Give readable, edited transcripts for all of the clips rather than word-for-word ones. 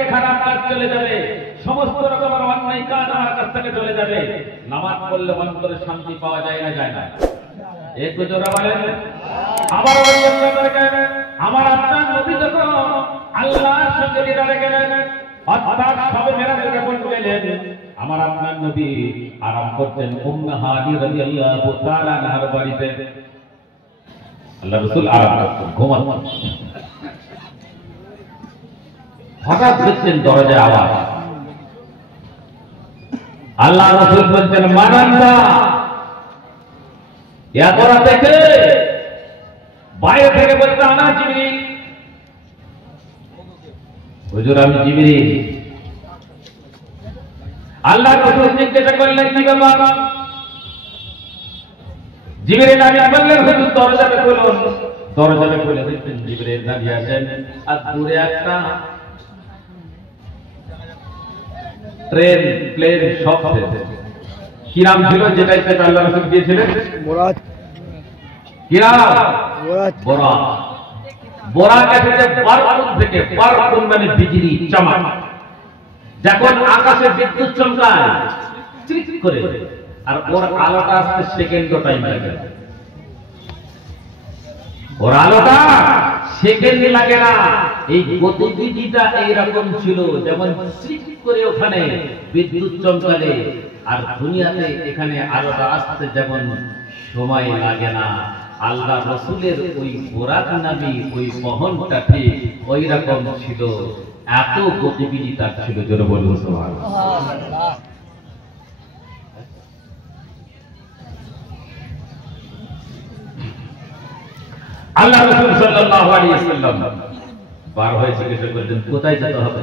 থেকে খারাপ কাজ চলে যাবে, সমস্ত রকমের অন্যায় কাজ আমার কাছ থেকে চলে যাবে। নামাজ পড়লে অন্তরে শান্তি পাওয়া যায় না, যায় না? একটু জোরে বলেন। আবার আমার আপনার নবী যখন আল্লাহর সঙ্গে দিদারে গেলেন, অর্থাৎ সবে মেরাজের কাপড় গেলেন, আমার আপনার নবী আরাম করতেন উম্মে হানি রাদিয়াল্লাহু তাআলা আনহার বাড়িতে। আল্লাহ রাসূল আরাম করতেন, ঘুমাতেন। হঠাৎ দেখছেন দরজায় আওয়াজ। আল্লাহ রাসূল বলছেন, মানান্দা ইয়া করা দেখে বাইরে থেকে বলতে, আনা জিবরিল। হুজুর আমি জিবরিল। আল্লাহ রাসূল জিজ্ঞাসা করলেন, কি ব্যাপার? জিবরিল আমি বললেন, হুজুর দরজাটা খুলুন। দরজাটা খুলে দেখছেন জিবরিল দাঁড়িয়ে আছেন, আর দূরে একটা ট্রেন প্লেন সব কি নাম ছিল যেটাই সেটা আল্লাহ রাসূল দিয়েছিলেন? মুরাদ। কি নাম? মুরাদ। বোরাক। বোরাক এসেছে বারকুন থেকে। বারকুন মানে বিজলি, চমক। যখন আকাশে বিদ্যুৎ চমকায় চিক করে, আর ওর আলোটা আসতে সেকেন্ডও টাইম লাগে না। ওর আলোটা সেকেন্ড লাগে না। এই গতিবিধিটা এইরকম ছিল, যেমন চিক করে ওখানে বিদ্যুৎ চমকালে, আর দুনিয়াতে এখানে আলোটা আসতে যেমন সময় লাগে না, আল্লাহ রাসূলের ওই বোরাক নামী ওই বহনটা ঠিক ওই রকম ছিল। এত গতিবিধি তার ছিল, জোরে বলুন সুবহানাল্লাহ। আল্লাহ রাসূল সাল্লাল্লাহু আলাইহি ওয়াসাল্লাম বার হয়ে জিজ্ঞাসা করলেন, কোথায় যেতে হবে?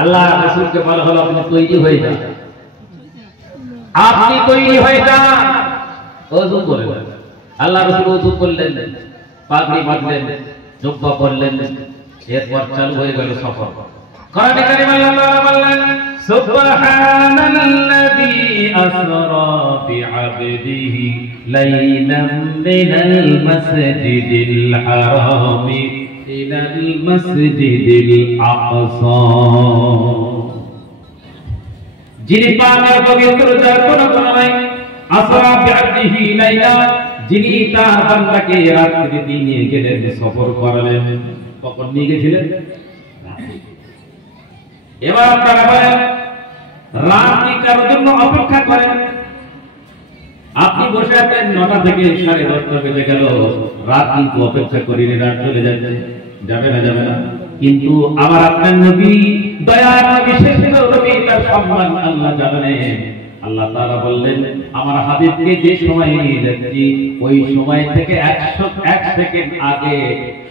আল্লাহ রাসূলকে বলা হলো, আপনি তৈরি হয়ে যান। আপনি তৈরি হয়ে যান, ওযু করলেন। আল্লাহ রাসূল ওযু করলেন, পাগড়ি বাঁধলেন, জুব্বা পরলেন, এরপর চালু হয়ে গেল সফর। কোরআনে কারীম আল্লাহ বললেন, সুবহানাল্লাযী আসরা বিআবদিহি লাইলাম মিনাল মাসজিদিল হারামি ইলাল মাসজিদিল আকসা। যিনি পাকের পবিত্র যার কোনো নাই, আসরা বিআবদিহি লাইলা, যিনি তার বান্দাকে রাত্রিতে নিয়ে গেলেন, সফর করালেন। কখন নিয়ে গেছিলেন? এবার আপনারা বলেন, রাত্রি কার জন্য অপেক্ষা করেন? আপনি বসে আছেন 9টা থেকে 10:30 বেজে গেল, রাত্রি তো অপেক্ষা করিনি, রাত চলে যাচ্ছে, যাবে না? যাবে না। কিন্তু আমার আপনার নবী, দয়ার নবী, শেষ নবী, তার সম্মান আল্লাহ জানেন। আল্লাহ তাআলা বললেন, আমার হাবিবকে যে সময় নিয়ে যাচ্ছি, ওই সময় থেকে 101 সেকেন্ড আগে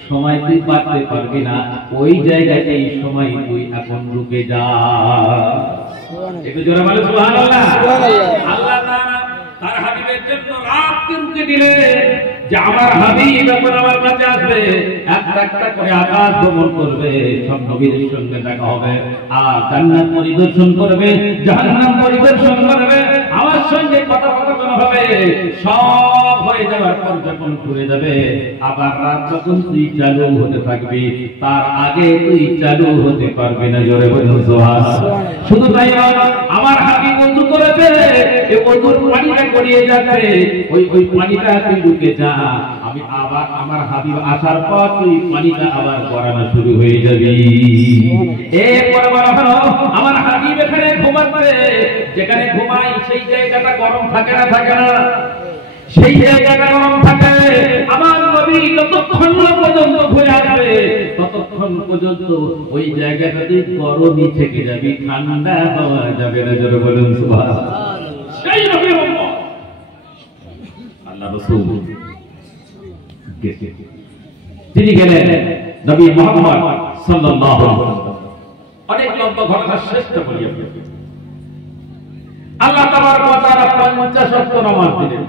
সময় তুই পারতে পারবি না, ওই জায়গাতেই সময় তুই এখন রুকে যা। একটু জোরে বলো সুবহানাল্লাহ। আল্লাহ তাআলা তার হাবিবের জন্য রাতকে রুকে দিলেন, যে আমার হাবিব যখন আমার কাছে আসবে, একটা একটা করে আকাশ ভ্রমণ করবে, সব নবীর সঙ্গে দেখা হবে, আর জান্নাত পরিদর্শন করবে, জাহান্নাম পরিদর্শন করবে, আমার সঙ্গে কথোপকথন হবে। সব হয়ে যাওয়ার পর যখন ঘুরে যাবে, আবার রাত যখন তুই চালু হতে থাকবি, তার আগে তুই চালু হতে পারবি না। জোরে বলুন সুবহানাল্লাহ। শুধু তাই নয়, আমার হাবিব ওযু করেছে, এই ওযুর পানিটা গড়িয়ে যাচ্ছে, ওই পানিটা তুই ঢুকে যা, আমি আবার আমার হাবিব আসার পর তুই পানিটা আবার গড়ানো শুরু হয়ে যাবি। এরপরে বলা হলো, আমার হাবিব এখানে ঘুমাচ্ছে, যেখানে ঘুমাই সেই জায়গাটা গরম থাকে না? থাকে না? সেই জায়গাটা গরম থাকে। আমার নবী যতক্ষণ পর্যন্ত ঘুরে আসবে, ততক্ষণ পর্যন্ত ওই জায়গাটাতে গরমই থেকে যাবে, ঠান্ডা হওয়া যাবে না। জোরে বলুন সুবহানাল্লাহ। সেই নবী উম্মত আল্লাহ রাসূল তিনি গেলেন, নবী মুহাম্মদ সাল্লাল্লাহু আলাইহি ওয়াসাল্লাম। অনেক লম্বা ঘটনা, শেষ করি আপনাকে। আল্লাহ তাবারক ওয়া তাআলা 50 ওয়াক্ত নামাজ দিলেন।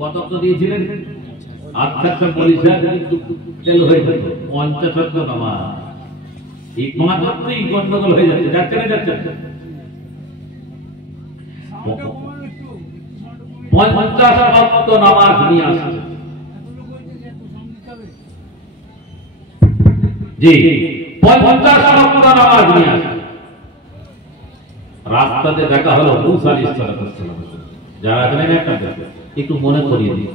কত তো দিয়েছিলেন? আচ্ছা বলিছেন তেল হয়ে গেল 50 ওয়াক্ত নামাজ। এই মাত্রই গন্ডগোল হয়ে যাচ্ছে, যাচ্ছে না? যাচ্ছে। 50 ওয়াক্ত নামাজ নিয়ে আসছে। জি, 50 ওয়াক্ত নামাজ নিয়ে আসে। রাস্তাতে দেখা হলো মুসা আলাইহিস সালাম, যারা জানেন একটা একটু মনে করিয়ে দিই।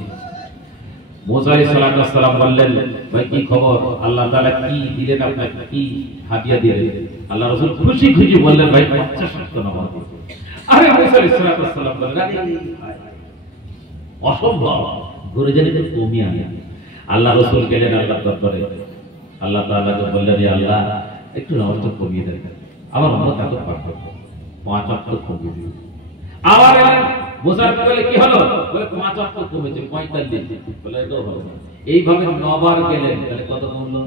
মুসা আলাইহিস সালাম বললেন, ভাই কি খবর, আল্লাহ তাআলা কি দিলেন আপনাকে, কি হাদিয়া দিলেন? আল্লাহ রাসূল খুশি খুশি বললেন, ভাই 50 ওয়াক্ত নামাজ। আরে মুসা আলাইহিস সালাম বললেন, আরে অসম্ভব, ঘুরে জানি তো কমিয়ে আনে। আল্লাহ রাসূল গেলেন আল্লাহর দরবারে, আল্লাহ তাআলাকে বললেন, আল্লাহ একটু নামাজটা কমিয়ে দেন, আমার উম্মত এত পারফেক্ট, 5 ওয়াক্ত কমিয়ে দিন। আবার মুসা বলে, কি হলো? বলে 5 ওয়াক্ত কমেছে, 45। বলে এটাও হলো। এইভাবে 9 বার গেলেন, তাহলে কত কমলো?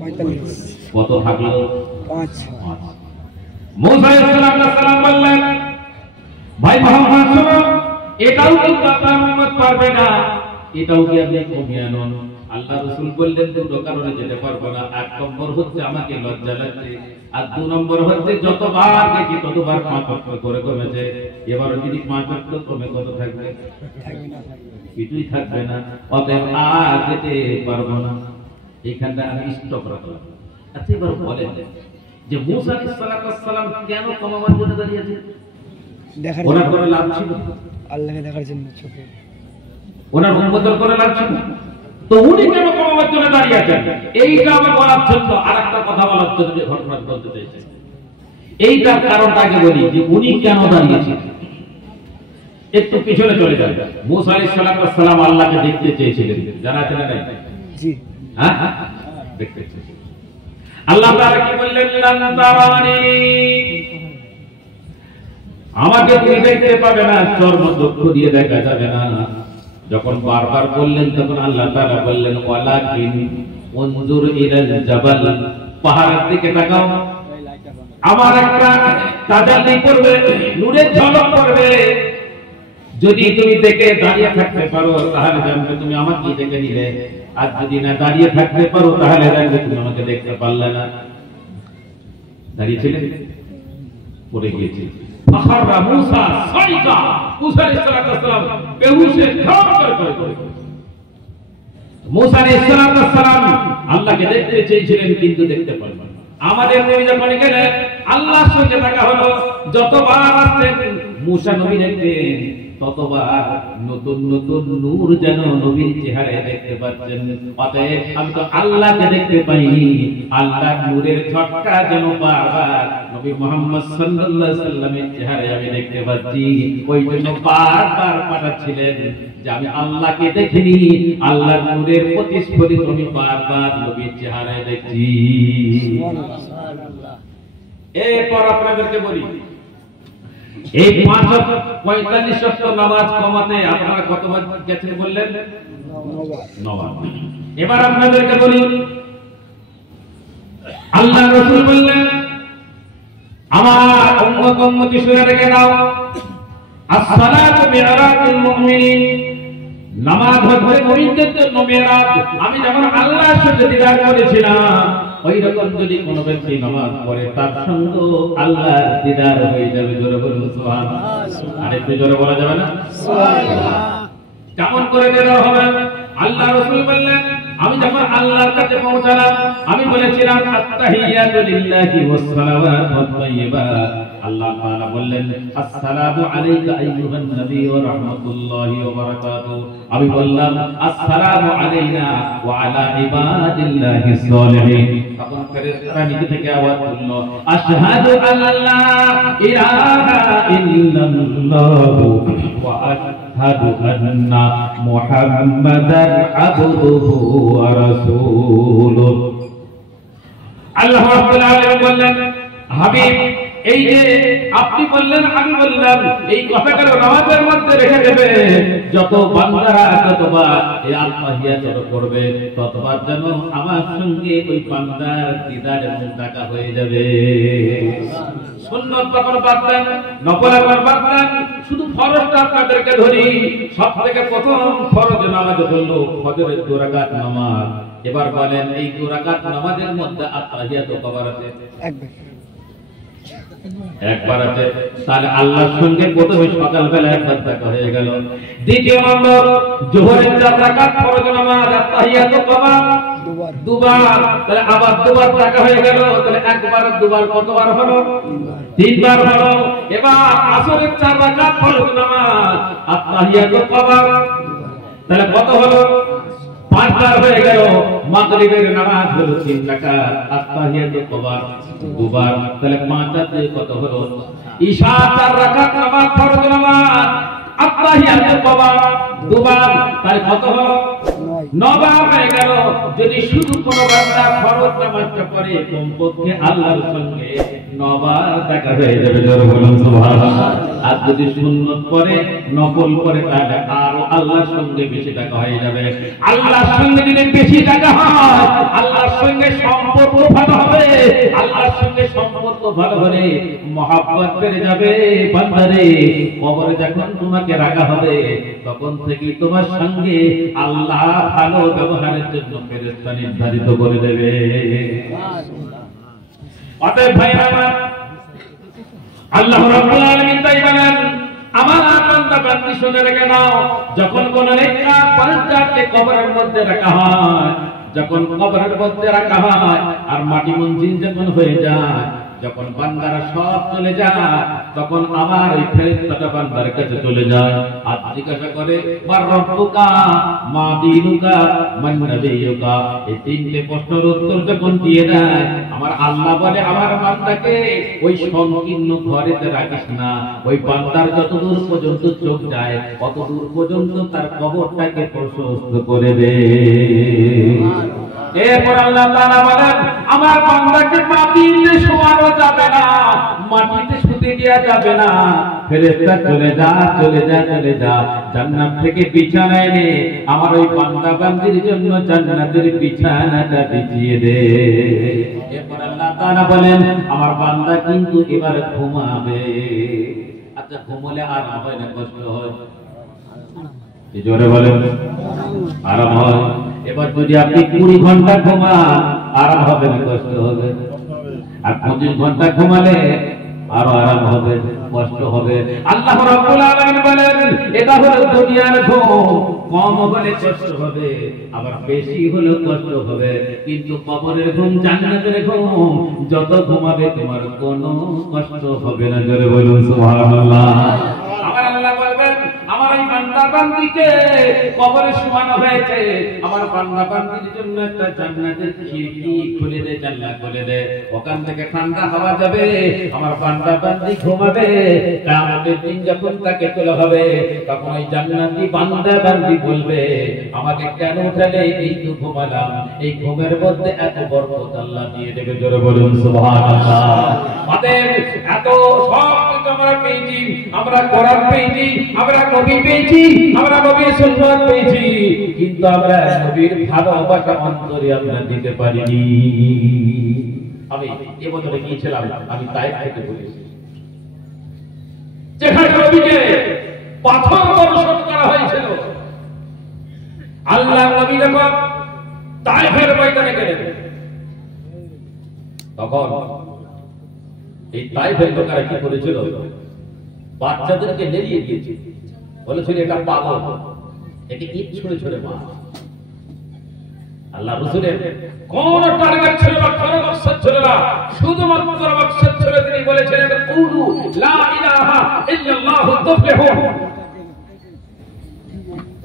45। কত থাকলো? 5। মুসা আলাইহিস সালাম বললেন, ভাই মুহাম্মদ শুনো, এটাও কিন্তু আপনার উম্মত পারবে না, এটাও কি আপনি কমিয়ে আনুন। আল্লাহ রাসূল বললেন, দুটো কারণে যেতে পারবো না। 1 নম্বর হচ্ছে আমাকে লজ্জা লাগছে, আর 2 নম্বর হচ্ছে যতবার দেখি ততবার 5 ওয়াক্ত করে কমেছে। এবার যদি 5 ওয়াক্ত কমে কত থাকবে? কিছুই থাকবে না। অতএব আর যেতে পারবো না। এইখানটা আমি স্টপ রাখলাম। আচ্ছা এবার বলেন যে মুসা আলাইহিস সালাম কেন কমাবার জন্য দাঁড়িয়েছে? দেখার জন্য। ওনার কোনো লাভ ছিল? আল্লাহকে দেখার জন্য, চোখে। ওনার উম্মতের কোনো লাভ ছিল? তো উনি কেন কমাবার জন্য দাঁড়িয়ে আছেন? এইটা আমি বলার জন্য আরেকটা কথা বলার জন্য যে ঘটনা বলতে চাইছি, এইটার কারণটা আগে বলি যে উনি কেন দাঁড়িয়েছেন। একটু পিছনে চলে যান। মুসা আলাইহিস সালাম আল্লাহকে দেখতে চেয়েছিলেন, জানা আছে না নাই? জি, হ্যাঁ দেখতে চেয়েছিলেন। আল্লাহ তাআলা কি বললেন? লান তারানি, আমাকে তুমি দেখতে পাবে না, চর্ম চক্ষু দিয়ে দেখা যাবে না। যখন বারবার বললেন তখন আল্লাহ তাআলা বললেন, ওয়ালাকিন উনজুর ইলাল জাবাল, পাহাড়ের দিকে তাকাও, আমার একটা তাজাল্লি করবে, নূরের ঝলক করবে। যদি তুমি দেখে দাঁড়িয়ে থাকতে পারো তাহলে জানবে তুমি আমাকে দেখে নিলে, আর যদি না দাঁড়িয়ে থাকতে পারো তাহলে জানবে তুমি আমাকে দেখতে পারলে না। দাঁড়িয়েছিলেন, পড়ে গিয়েছে। ফাখারা মুসা সাইকা, মুসা আলাইহিস সালাম বেহুশে ঝরঝর করে। মুসা আলাইহিস সালাম আল্লাহকে দেখতে চেয়েছিলেন কিন্তু দেখতে পারলেন না। আমাদের নবী যখন গেলেন আল্লাহর সঙ্গে দেখা হলো, যতবার আসতেন মুসা নবী দেখতেন ততবার নতুন নতুন নূর যেন নবীর চেহারায় দেখতে পাচ্ছেন। অতএব আমি তো আল্লাহকে দেখতে পাইনি, আল্লাহর নূরের ঝটকা যেন বারবার নবী মুহাম্মদ সাল্লাল্লাহু আলাইহি সাল্লামের চেহারায় আমি দেখতে পাচ্ছি। ওই জন্য বারবার পাঠাচ্ছিলেন যে আমি আল্লাহকে দেখিনি, আল্লাহর নূরের প্রতিফলিত আমি বারবার নবীর চেহারায় দেখছি। সুবহানাল্লাহ। এরপর আপনাদেরকে বলি, এই 45 ওয়াক্ত নামাজ কমাতে আপনারা কতবার গেছেন বললেন? 9 বার। এবার আপনাদেরকে বলি, আল্লাহ রাসূল বললেন, আমার উম্মতি শুনে রেখে দাও, as-salatu mi'rajul mu'minin, নামাজ হচ্ছে মুমিনদের জন্য মেরাজ। আমি যেমন আল্লাহর সাথে দিদার করেছিলাম, ওই রকম যদি কোনো ব্যক্তি নামাজ পড়ে তার সঙ্গে আল্লাহর দিদার হয়ে যাবে। জোরে বলুন সুবহানাল্লাহ। আরেকটু জোরে বলা যাবে না? সুবহানাল্লাহ। কেমন করে দিদার হবে? আল্লাহ রাসূল বললেন, আমি যখন আল্লাহর কাছে পৌঁছালাম আমি বলেছিলাম আত্তাহিয়াতু লিল্লাহি ওয়াস সালাওয়াতু ওয়াত তাইয়্যিবাত। আল্লাহ তাআলা বললেন, আসসালামু আলাইকা আইয়ুহান নবী ওয়া রাহমাতুল্লাহি ওয়া বারাকাতুহু। আমি বললাম, আসসালামু আলাইনা ওয়া আলা ইবাদিল্লাহিস সালিহিন। তখন ফেরেশতারা নিজে থেকে আওয়াজ করল, আশহাদু আল্লা ইলাহা ইল্লাল্লাহু ওয়া আশহাদু আন্না মুহাম্মাদান আবদুহু ওয়া রাসূলুহু। আল্লাহ রাব্বুল আলামিন বললেন, হাবিব এই যে আপনি বললেন আমি বললাম, এই কথাগুলো নামাজের মধ্যে রেখে দেবে। যত বান্দারা যতবার এই আত্মাহিয়াত করবে ততবার যেন আমার সঙ্গে ওই বান্দার দিদার এবং দেখা হয়ে যাবে। সুন্নাত পালন বাদ দেন, নফল পালন বাদ দেন, শুধু ফরজটা আপনাদেরকে ধরি। সবথেকে প্রথম ফরজ নামাজ হলো ফজরের 2 রাকাত নামাজ। এবার বলেন এই 2 রাকাত নামাজের মধ্যে আত্মাহিয়াত কবার আছে? একবার আছে। তাহলে আল্লাহর সঙ্গে প্রথমে সকালবেলা একবার দেখা হয়ে গেল। দ্বিতীয় নম্বর, যোহরের 4 রাকাত ফরজ নামাজ আত্তাহিয়াতু কবা, দুবার, তাহলে আবার দুবার টাকা হয়ে গেল, তাহলে একবার দুবার কতবার হলো? তিনবার হলো। এবার আসরের 4 রাকাত ফরজ নামাজ, আত্তাহিয়াতু কবার, তাহলে কত হলো? 5 বার হয়ে গেল। মাগরিবের নামাজ হলো 3 রাকাত, আত্তাহিয়াতু কবার দুবার, তাহলে 5 আর 2 কত হলো? ঈশা 4 রাকাত নামাজ ফরজ নামাজ, আত্তাহিয়াতু কবার দুবার, তাহলে কত হলো? 9 বার হয়ে গেল। যদি শুধু কোনো বান্দা ফরজ নামাজটা পড়ে কমপক্ষে আল্লাহর সঙ্গে 9 বার দেখা হয়ে যাবে, জোরে বলুন সুবহানাল্লাহ। আর যদি সুন্নত পড়ে, নফল পড়ে, তাহলে আরো আল্লাহর সঙ্গে বেশি দেখা হয়ে যাবে। আল্লাহর সঙ্গে যদি বেশি দেখা হয়, আল্লাহর সঙ্গে সম্পর্ক ভালো হবে, আল্লাহর সঙ্গে সম্পর্ক ভালো হলে মহব্বত বেড়ে যাবে। বান্দারে, কবরে যখন তোমাকে রাখা হবে, তখন থেকে তোমার সঙ্গে আল্লাহ ভালো ব্যবহারের জন্য ফেরেশতা নির্ধারিত করে দেবে। অতএব ভাইরা আমার, আল্লাহ রাব্বুল আলামিন তাই বলেন, আমার বান্দা বান্দি শুনে রেখে নাও, যখন কোন নেককার বান্দাকে কবরের মধ্যে রাখা হয়, যখন কবরের মধ্যে রাখা হয় আর মাটি মঞ্জিল যখন হয়ে যায়, যখন বান্দারা সব চলে যায়, তখন আমার এই ফেরেশতাটা বান্দার কাছে চলে যায় আর জিজ্ঞাসা করে, মান রব্বুকা, মা দীনুকা, মান নবিয়ুকা। এই 3টে প্রশ্নের উত্তর যখন দিয়ে দেয়, আমার আল্লাহ বলে, আমার বান্দাকে ওই সংকীর্ণ ঘরেতে রাখিস না, ওই বান্দার যত দূর পর্যন্ত চোখ যায় কত দূর পর্যন্ত তার কবরটাকে প্রশস্ত করে দে। এরপর আল্লাহ তাআলা বলেন, আমার বান্দাকে মাটিতে শোয়ানো যাবে না, মাটিতে শুতে দেওয়া যাবে না। ফেরেশতা চলে যা, চলে যা, চলে যা, জান্নাত থেকে বিছানা এনে আমার ওই বান্দা বান্দির জন্য জান্নাতের বিছানাটা বিছিয়ে দে। এরপর আল্লাহ তাআলা বলেন, আমার বান্দা কিন্তু এবার ঘুমাবে। আচ্ছা, ঘুমলে আরাম হয় না কষ্ট হয়? জোরে বলেন, আরাম হয়। এবার যদি আপনি 20 ঘন্টা ঘুমান, আরাম হবে না কষ্ট হবে? আর 25 ঘন্টা ঘুমালে আরো আরাম হবে, কষ্ট হবে। আল্লাহ রাব্বুল আলামিন বলেন, এটা হলো দুনিয়ার ঘুম, কম হলে কষ্ট হবে, আবার বেশি হলে কষ্ট হবে। কিন্তু কবরের ঘুম, জান্নাতের ঘুম, যত ঘুমাবে তোমার কোনো কষ্ট হবে না। জোরে বলুন সুবহানাল্লাহ। আমার আল্লাহ বলবেন, আমার এই বান্দা বান্দিকে কবরে শোয়ানো হয়েছে, আমার বান্দা বান্দির জন্য একটা জান্নাতের খিড়কি খুলে দে, জানলা খুলে দে, ওখান থেকে ঠান্ডা হাওয়া যাবে, আমার বান্দা বান্দি ঘুমাবে। কিয়ামতের দিন যখন তাকে তোলা হবে, তখন ওই জান্নাতি বান্দা বান্দি বলবে, আমাকে কেন উঠালে? এই তো ঘুমালাম, এই ঘুমের মধ্যে এত বরকত আল্লাহ দিয়ে দেবে। জোরে বলুন সুবহানাল্লাহ। অতএব এত সব কিছু আমরা পেয়েছি, আমরা কোরআন পেয়েছি, আমরা নবী পেয়েছি, আমরা নবীর সুন্নাত পেয়েছি, কিন্তু আমরা নবীর ভালোবাসা অন্তরে আমরা দিতে পারিনি। আমি এবছরে গিয়েছিলাম, আমি তায়েফ থেকে বলেছি, যেখানে নবীকে পাথর বর্ষণ করা হয়েছিল। আল্লাহ নবী যখন তায়েফের ময়দানে গেলেন, তখন এই তায়েফের লোকেরা কি করেছিল? বাচ্চাদেরকে নেড়িয়ে দিয়েছে, বলেছিল এটা পাগল, একে ইট ছুঁড়ে ছুঁড়ে মার। আল্লাহ রাসূলের কোন টার্গেট ছিল না, কোন মাকসাদ ছিল না, শুধুমাত্র মাকসাদ ছিল তিনি বলেছিলেন, কুলু লা ইলাহা ইল্লাল্লাহু তুফলিহুন।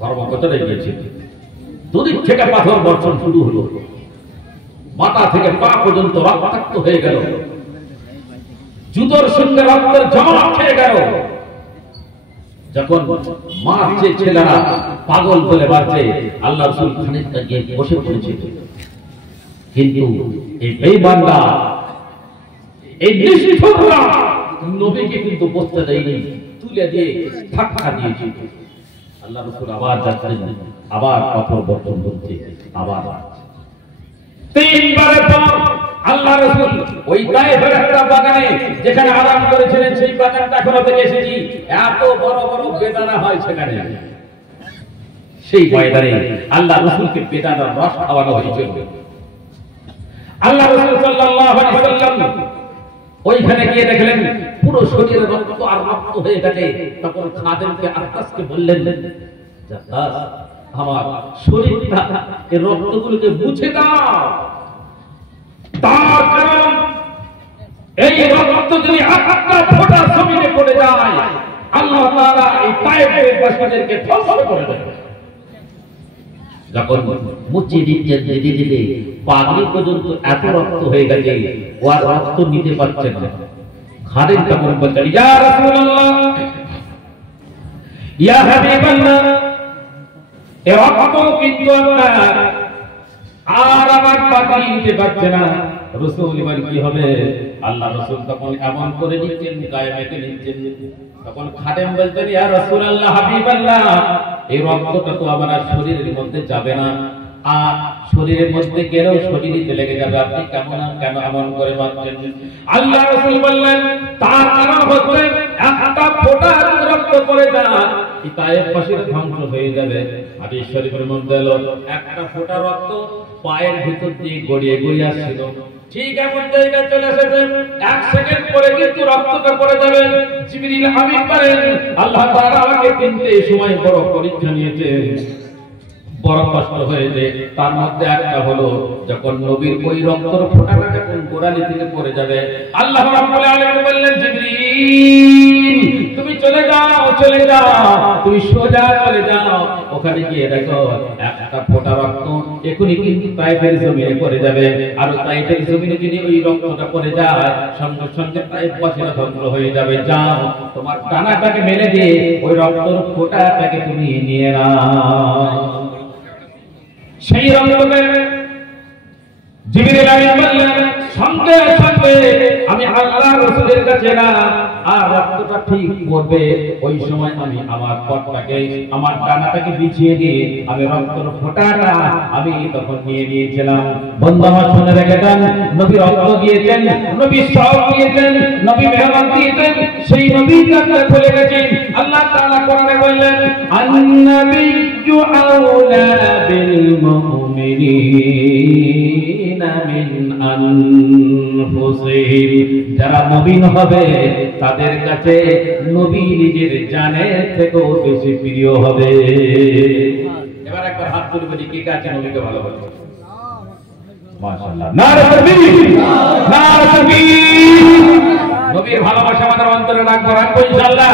ধর্ম কোথায় গিয়েছে? দুদিক থেকে পাথর বর্ষণ শুরু হলো, মাথা থেকে পা পর্যন্ত রক্তাক্ত হয়ে গেল, জুতোর সঙ্গে রক্তের জমা খেয়ে গেল। যখন মারছে ছেলেরা পাগল বলে মারছে, আল্লাহ রাসূল খানিকটা গিয়ে বসে পড়েছিল, কিন্তু এই বেঈমানরা, এই নিষ্ঠুররা নবীকে কিন্তু বসতে দেয়নি, তুলে দিয়ে ধাক্কা দিয়েছে। আল্লাহ রাসূল আবার যাচ্ছেন, আবার পাথর বর্ষণ হচ্ছে, আবার তিনবারের পর আল্লাহ রাসূল ওই তায়েফের একটা বাগানে যেখানে আরাম করেছিলেন, সেই বাগানটা এখনো থেকে এসেছি, এত বড় বড় বেদানা হয় সেখানে। সেই ময়দানে আল্লাহ রাসূলকে বেদানার রস খাওয়ানো হয়েছিল। আল্লাহ রাসূল সাল্লাল্লাহু আলাইহি ওয়াসাল্লাম ওইখানে গিয়ে দেখলেন পুরো শরীরে রক্ত আর রক্ত হয়ে গেছে। তখন খাদেমকে আত্তাসকে বললেন, জাত্তাস আমার শরীরটা এই রক্তগুলোকে মুছে দাও। তার কারণ এই রক্ত যদি একটা ফোঁটা জমিনে পড়ে যায়, আল্লাহ তাআলা এই তায়েফের বাসীদেরকে ধ্বংস করে দেবে। যখন মুচিয়ে দিচ্ছেন ধীরে ধীরে পাগড়ি পর্যন্ত এত রক্ত হয়ে গেছে, ও আর রক্ত নিতে পারছে না। খালিদ তখন বলছেন, ইয়া রাসূলুল্লাহ, ইয়া হাবিবাল্লাহ, এ রক্ত কিন্তু আপনার আর আমার পাগড়ি নিতে পারছে না। রাসূল বলেন, কি হবে? আল্লাহ রাসূল তখন এমন করে নিচ্ছেন, গায়ে মেখে নিচ্ছেন। তখন খাদেম বলতেন, ইয়া রাসূলুল্লাহ, হাবিবাল্লাহ, এই রক্তটা তো আমার শরীরের মধ্যে যাবে না, আর শরীরের মধ্যে গেলেও শরীরে লেগে যাবে, আপনি কেন এমন করে ভাবছেন? আল্লাহ রাসূল বললেন, তার কারণ হচ্ছে একটা ফোঁটা রক্ত পড়ে যায়, এই তায়েফবাসীর ধ্বংস হয়ে যাবে। হাদিস শরীফের মধ্যে এলো, একটা ফোঁটা রক্ত পায়ের ভিতর দিয়ে গড়িয়ে গড়িয়ে আসছিল। ঠিক এমন জায়গায় চলে এসেছে, এক সেকেন্ড পরে কিন্তু রক্তটা পড়ে যাবে। জিবরিল আমিন বলেন, আল্লাহ তাআলা আমাকে কিনতে সময় বড় পরীক্ষা নিয়েছে, বড় কষ্ট হয়েছে। তার মধ্যে একটা হলো, যখন নবীর ওই রক্তের ফোঁটাটা যখন গোড়ালি থেকে পড়ে যাবে, আল্লাহ রাব্বুল আলামিন বললেন, জিবরিল তুমি চলে যাও, তুমি সোজা চলে যাও, ওখানে গিয়ে দেখো একটা ফোঁটা রক্ত এখনই কিন্তু তায়েফের জমিনে পড়ে যাবে। আর তায়েফের জমিনে যদি ওই রক্তটা পড়ে যায়, সঙ্গে সঙ্গে তায়েফবাসীরা ধ্বংস হয়ে যাবে। যাও, তোমার ডানাটাকে মেলে দিয়ে ওই রক্তের ফোঁটাটাকে তুমি নিয়ে নাও। সেই রক্তকে জিবরিল আমিন বললেন, সঙ্গে সঙ্গে আমি আল্লাহর রাসূলের কাছে না, আর রক্তটা ঠিক পড়বে ওই সময় আমি আমার পটটাকে, আমার ডানাটাকে বিছিয়ে দিয়ে আমি রক্তের ফোঁটাটা আমি তখন নিয়ে নিয়েছিলাম। বন্ধু আমার শুনে রেখেছেন, নবী রক্ত দিয়েছেন, নবী সওয়াব দিয়েছেন, নবী মেহমান দিয়েছেন, সেই নবীর কাছে চলে গেছেন। আল্লাহ তাআলা কোরআনে বললেন, আন-নাবিয়্যু আওলা বিল মুমিনিনা মিন আনফুসিহিম, যারা মুমিন হবে তাদের কাছে নবী নিজের জানের থেকেও বেশি প্রিয় হবে। এবার একবার হাত তুলে বলি, কে কাছে নবীকে ভালোবাসে? মাশাআল্লাহ, নারে তাকবীর, নারে তাকবীর। নবীর ভালোবাসা আমাদের অন্তরে রাখবো ইনশাআল্লাহ।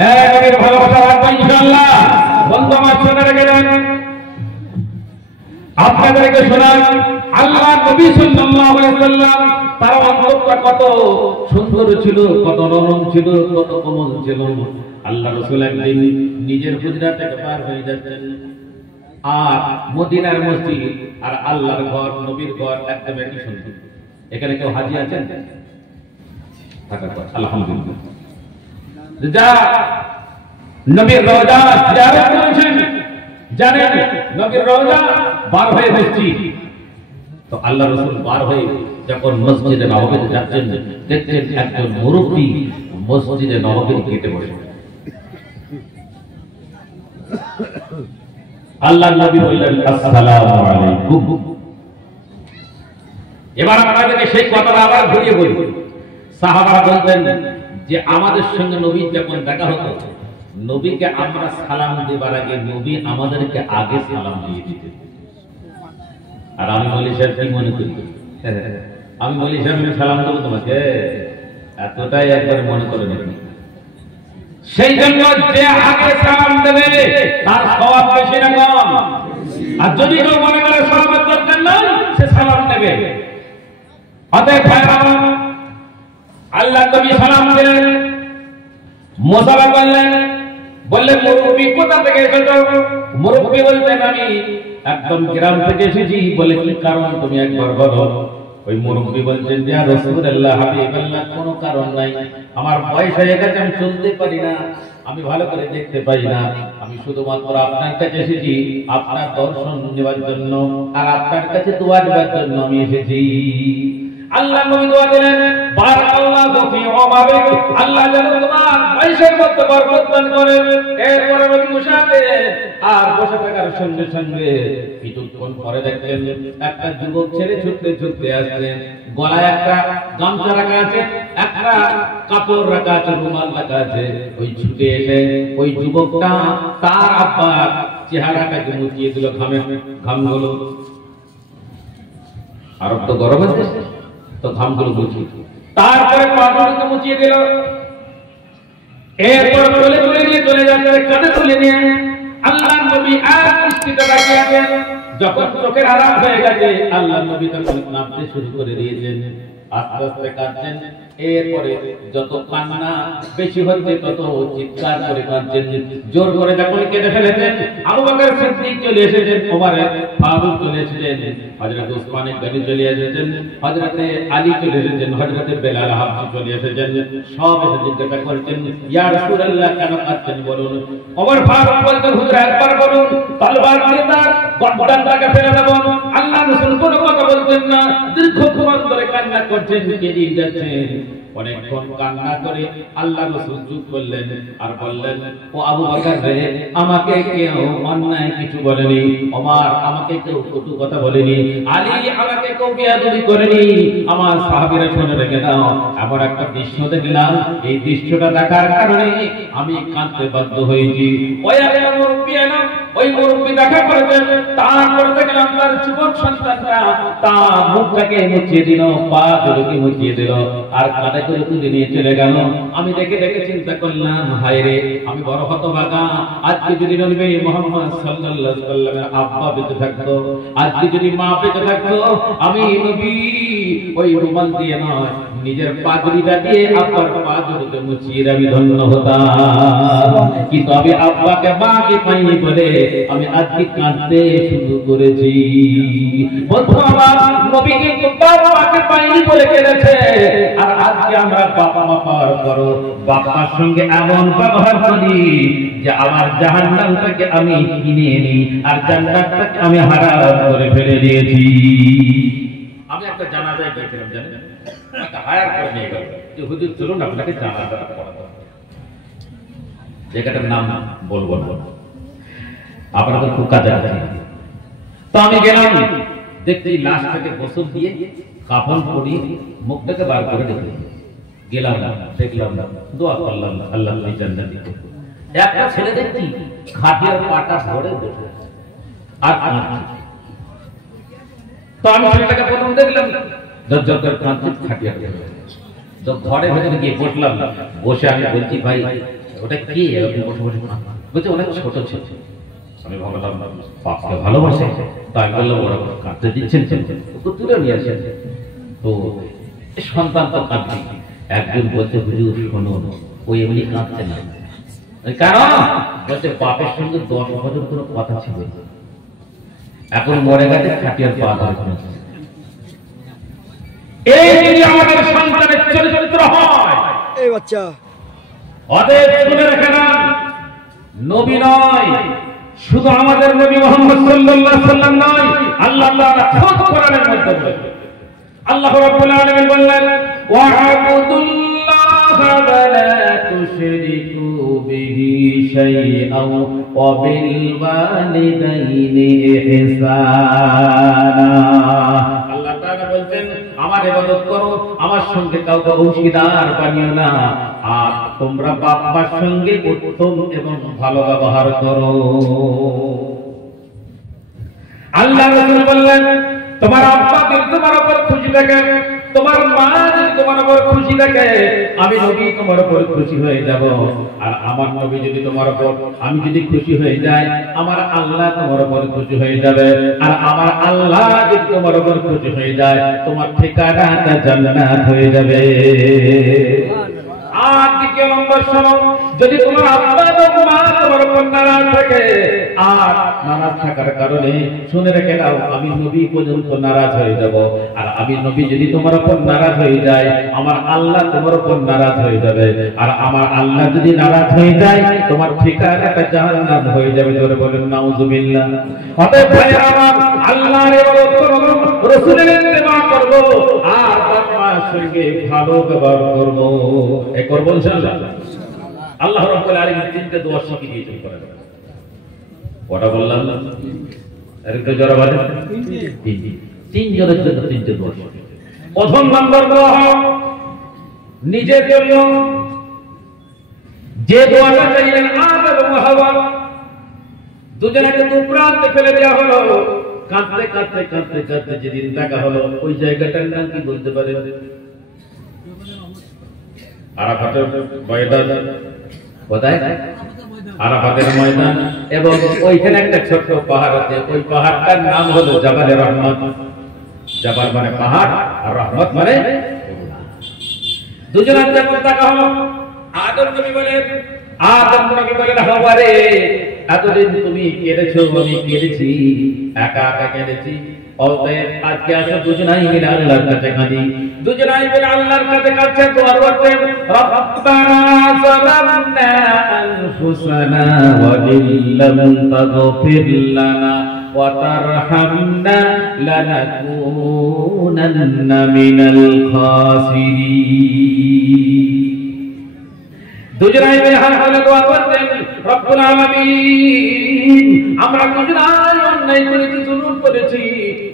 হ্যাঁ, নবীর ভালোবাসা রাখবো ইনশাআল্লাহ। বন্ধু আমার শুনে রেখেছেন, আপনাদেরকে শোনান, আল্লাহ নবী সাল্লাল্লাহু আলাইহি ওয়াসাল্লাম তার অন্তরটা কত সুন্দর ছিল, কত নরম ছিল, কত কোমল ছিল। আল্লাহ রাসূল একদিন নিজের হুজরা থেকে পার হয়ে যাচ্ছেন, আর মদিনার মসজিদ আর আল্লাহর ঘর, নবীর ঘর একদম একই সুন্দর। এখানে কেউ হাজী আছেন? থাকার কথা আলহামদুলিল্লাহ। যা নবীর রওজা জিয়ারত করেছেন, জানেন নবীর রওজা বার হয়ে মসজিদ, তো আল্লাহ রাসূল বার হয়ে যখন মসজিদে নববীতে যাচ্ছেন, দেখছেন একজন মুরব্বী মসজিদে নববীর গেটে বসে। আল্লাহর নবী বললেন, আসসালামু আলাইকুম। এবার আপনাদেরকে সেই কথাটা আবার ঘুরিয়ে বলি। সাহাবারা বলতেন যে আমাদের সঙ্গে নবীর যখন দেখা হতো, নবীকে আমরা সালাম দেবার আগে নবী আমাদেরকে আগে সালাম দিয়ে দিতেন। আর আমি বলি, স্যার কি মনে করি? আমি বলি, স্যার আমি সালাম দেবো তোমাকে, এতটাই একবার মনে করে নেবেন। সেই জন্য যে আগে সালাম দেবে তার সওয়াব বেশি না কম? আর যদি কেউ মনে করে সালামের দরকার নাই, সে সালাম নেবে। অতএব ভাইরা, আল্লাহ নবী সালাম দিলেন, মুসাফা করলেন, বললেন, মুরব্বী কোথা থেকে এসেছো? মুরব্বী বললেন, আমি একদম গ্রাম থেকে এসেছি। বলে, কি কারণ তুমি একবার বলো। ওই মুরব্বী বলছেন, ইয়া রাসূলুল্লাহ, হাবিবাল্লাহ, কোনো কারণ নাই, আমার বয়স হয়ে গেছে, আমি চলতে পারি না, আমি ভালো করে দেখতে পাই না, আমি শুধুমাত্র আপনার কাছে এসেছি আপনার দর্শন নেওয়ার জন্য, আর আপনার কাছে দোয়া নেওয়ার জন্য আমি এসেছি। আল্লাহ নবী দোয়া দিলেন, বারাকাল্লাহু ফি উমারিক, আল্লাহ যেন তোমার বয়সের মধ্যে বরকত দান করেন। এরপরে নবী বসে আর বসে থাকার সঙ্গে সঙ্গে কিছুক্ষণ পরে দেখলেন একটা যুবক ছেলে ছুটতে ছুটতে আসছেন, গলায় একটা গামছা রাখা আছে, একটা কাপড় রাখা আছে, রুমাল রাখা আছে। ওই ছুটে এসে ওই যুবকটা তার আব্বা চেহারাটাকে মুছিয়ে দিল ঘামগুলো। আরব তো গরম আছে, তো ঘামগুলো মুছিয়ে তারপরে পাগুলোকে মুছিয়ে দিল। এরপর তুলে নিয়ে চলে যাচ্ছে, কাঁধে তুলে নিয়ে আল্লাহ নবী আর দৃষ্টিতে তাকিয়ে আছেন। যখন চোখের আরাম হয়ে গেছে, আল্লাহ নবী তখন কাঁদতে শুরু করে দিয়েছেন, আস্তে আস্তে কাঁদছেন। এরপরে যত কান্না বেশি হচ্ছে তত চিৎকার করে কাঁদছেন। জোর করে যখন কেঁদে ফেলেছেন, আবু বকর সিদ্দিক চলে এসেছেন, ওমর ফারুক চলে এসেছেন, হযরত ওসমান গনি চলে এসেছেন, হযরত আলী চলে এসেছেন, হযরত বেলাল হাবশী চলে এসেছেন। সব এসে জিজ্ঞাসা করছেন, ইয়া রাসূলুল্লাহ কেন কাঁদছেন বলুন। ওমর ফারুক বলতেন, হুজুর একবার বলুন, তলবার দিয়ে তার গর্দানটাকে ফেলে দেব। আল্লাহ রাসূল কোনো কথা বলতেন না, দীর্ঘক্ষণ ধরে কান্না করছেন, কেঁদে যাচ্ছেন। অনেকক্ষণ কান্না করে আল্লাহ রাসূল চুপ করলেন আর বললেন, ও আবু বকর রে, আমাকে কেউ অন্যায় কিছু বলেনি, ওমর আমাকে কেউ কটু কথা বলেনি, আলী আমাকে কেউ বেয়াদবি করেনি। আমার সাহাবীরা শুনে রেখে দাও, এমন একটা দৃশ্য দেখলাম, এই দৃশ্যটা দেখার কারণে আমি কাঁদতে বাধ্য হয়েছি। ওই একটা মুরব্বি এলাম, ওই মুরব্বি দেখা করেছেন, তারপরে দেখলাম তার যুবক সন্তানটা তার মুখটাকে মুছিয়ে দিল, পা দুটোকে মুছিয়ে দিল, আর কাঁধে করে তুলে নিয়ে চলে গেল। আমি দেখে দেখে চিন্তা করলাম, হায় রে, আমি বড় হতভাগা। আজকে যদি নবী মুহাম্মদ সাল্লাল্লাহু আলাইহি ওয়াসাল্লামের আব্বা বেঁচে থাকতো, আজকে যদি মা বেঁচে থাকতো, আমি নবী ওই রুমাল দিয়ে নয়, নিজের পাগড়িটা দিয়ে আব্বার পা দুটোকে মুছিয়ে আমি ধন্য হতাম। কিন্তু আমি আব্বাকে মাকে পাইনি বলে আমি আজকে কাঁদতে শুরু করেছি। বন্ধু আমার, নবী কিন্তু বাবাকে পাইনি বলে কেঁদেছে, আর আজকে আমরা বাবা মা পাওয়ার পরও বাবার সঙ্গে এমন ব্যবহার করি যে আমার জাহান্নামটাকে আমি কিনে নিই আর জান্নাতটাকে আমি হারাম করে ফেলে দিয়েছি। আমি একটা জানাজায় গিয়েছিলাম, জানেন, একটা হায়ার করে নিয়ে গেল যে হুজুর চলুন আপনাকে জানাজা পড়াবো। জায়গাটার নাম বলবো না, আপনারা তো খুব কাছাকাছি। তো আমি গেলাম, দেখছি লাশটাকে গোসল দিয়ে কাফন পরিয়ে মুখটাকে বার করে রেখে গেলাম, দেখলাম, দোয়া করলাম আল্লাহ জান্নাত দিতে। একটা ছেলে দেখছি খাটিয়ার পাটা ধরে বসে আর কাঁদছে। তো আমি ছেলেটাকে প্রথম দেখলাম জর্জর কাঁদছে, খাটিয়ার তো ঘরের ভেতরে গিয়ে বসলাম, বসে আমি বলছি, ভাই ওটা কি? বসে বসে বলছে অনেক ছোট ছিল। আমি ভাবলাম বাপকে ভালোবাসে, তাই বললাম ওরা কাঁদতে দিচ্ছেন, তুলে নিয়ে আসেন। তো সন্তান তো কাঁদছে। একজন বলছে, হুজুর শোনো, ওই এমনি কাঁদছে না, কারণ বলছে বাপের সঙ্গে 10 বছর কোনো কথা ছিল, এখন মরে গেছে, খাটিয়ার পা ধরে। এই যদি আমাদের সন্তানের চরিত্র হয়, এই বাচ্চা অতএব শুনে রাখেন, নবী নয় শুধু আমাদের নবী মুহাম্মদ সাল্লাল্লাহু আলাইহি ওয়াসাল্লাম নয়, আল্লাহ তাআলা খোদ কোরআনের মধ্যে বলেন, আল্লাহ রাব্বুল আলামিন বললেন, ওয়া'বুদুল্লাহা ওয়া লা তুশরিকু বিহি শাইআন ওয়া বিল ওয়ালিদাইনি ইহসানা। আল্লাহ তাআলা বলছেন, আমার ইবাদত করো, আমার সঙ্গে কাউকে অংশীদার বানিও না, আর তোমরা বাবার সঙ্গে উত্তম এবং ভালো ব্যবহার করো। আল্লাহ রাসূল বললেন, তোমার আব্বা যদি তোমার উপর খুশি থাকে, তোমার মা যদি তোমার উপর খুশি থাকে, আমি নবী তোমার উপর খুশি হয়ে যাব। আর আমার নবী যদি তোমার উপর, আমি যদি খুশি হয়ে যাই, আমার আল্লাহ তোমার উপর খুশি হয়ে যাবে। আর আমার আল্লাহ যদি তোমার উপর খুশি হয়ে যায়, তোমার ঠিকানাটা জান্নাত হয়ে যাবে। আর দ্বিতীয় নম্বর শোনো, যদি তোমার আব্বা এবং মা তোমার উপর নারাজ থাকে, আর নারাজ থাকার কারণে শুনে রেখে দাও, আমি নবী পর্যন্ত নারাজ হয়ে যাব। আর আমি নবী যদি তোমার উপর নারাজ হয়ে যায়, আমার আল্লাহ তোমার উপর নারাজ হয়ে যাবে। আর আমার আল্লাহ যদি নারাজ হয়ে যায়, তোমার ঠিকানাটা জাহান্নাম হয়ে যাবে। জোরে বলেন নাউজুবিল্লাহ। অতএব ভাইরা আমার, আল্লাহর ইবাদত করব, রাসূলের ইত্তেবা করব, আর বাবার সঙ্গে ভালো ব্যবহার করব। এই করব ইনশাআল্লাহ। আল্লাহ রাব্বুল আলামিন তিনটে দোয়া শিখিয়ে দিয়েছেন করেন। কটা বললাম না? আরেকটু জোরে বলেন। তিনজনের জন্য তিনটে দোয়া। প্রথম নাম্বার দোয়া নিজের জন্য, যে দোয়াটা চাইলেন আদম এবং হাওয়া, দুজনকে দুপ্রান্তে ফেলে দেওয়া হলো। কাঁদতে কাঁদতে কাঁদতে কাঁদতে যেদিন দেখা হলো, ওই জায়গাটার নাম কি বলতে পারে? আরাফাতের ময়দান। কোথায়? আরাফাতের ময়দান। এবং ওইখানে একটা ছোট্ট পাহাড় আছে, ওই পাহাড়টার নাম হলো জাবালে রহমত। জাবাল মানে পাহাড়, আর রহমত মানে দুজনের যখন দেখা হলো, আদম নবী বলেন হাওয়া রে, এতদিন তুমি কেঁদেছো, আমি কেঁদেছি, একা একা কেঁদেছি। অতএব আজকে আসো দুজনাই মিলে আল্লাহর কাছে কাঁদি। দুজনাই মিলে আল্লাহর কাছে কাঁদছে, দোয়া করতে, রব্বানা যালামনা আনফুসানা ওয়া ইল্লাম তাগফির লানা ওয়া তারহামনা লানাকুনান্না মিনাল খাসিরিন। দুজনাই মিলে হাত তুলে দোয়া করতেন, রব্বুল আলামিন, আমরা দুজনাই অন্যায় করেছি, জুলুম করেছি,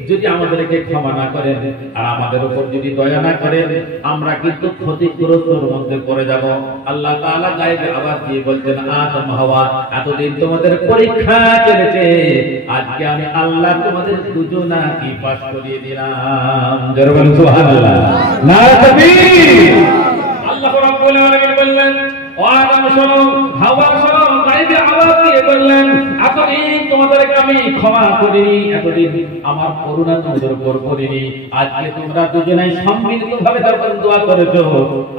যদি আমাদেরকে ক্ষমা না করেন আর আমাদের উপর যদি দয়া না করেন, আমরা কিন্তু ক্ষতিগ্রস্তর মধ্যে পড়ে যাব। আল্লাহ তাআলা গায়েবে আওয়াজ দিয়ে বলতেন, আদম হাওয়া, এতদিন তোমাদের পরীক্ষা চলেছে, আজকে আমি আল্লাহ তোমাদের দুজনাকে পাস করিয়ে দিলাম। জোরে বলুন সুবহানাল্লাহ, নারে তাকবীর। আল্লাহ রাব্বুল আলামিন বললেন, ও আদম শোনো, হাওয়া শোনো, গায়েবে আওয়াজ দিয়ে বললেন, এতদিন তোমাদেরকে আমি ক্ষমা করিনি, এতদিন আমার করুণা তোমাদের উপর করিনি, আজকে তোমরা দুজনাই সম্মিলিতভাবে যখন দোয়া করেছো,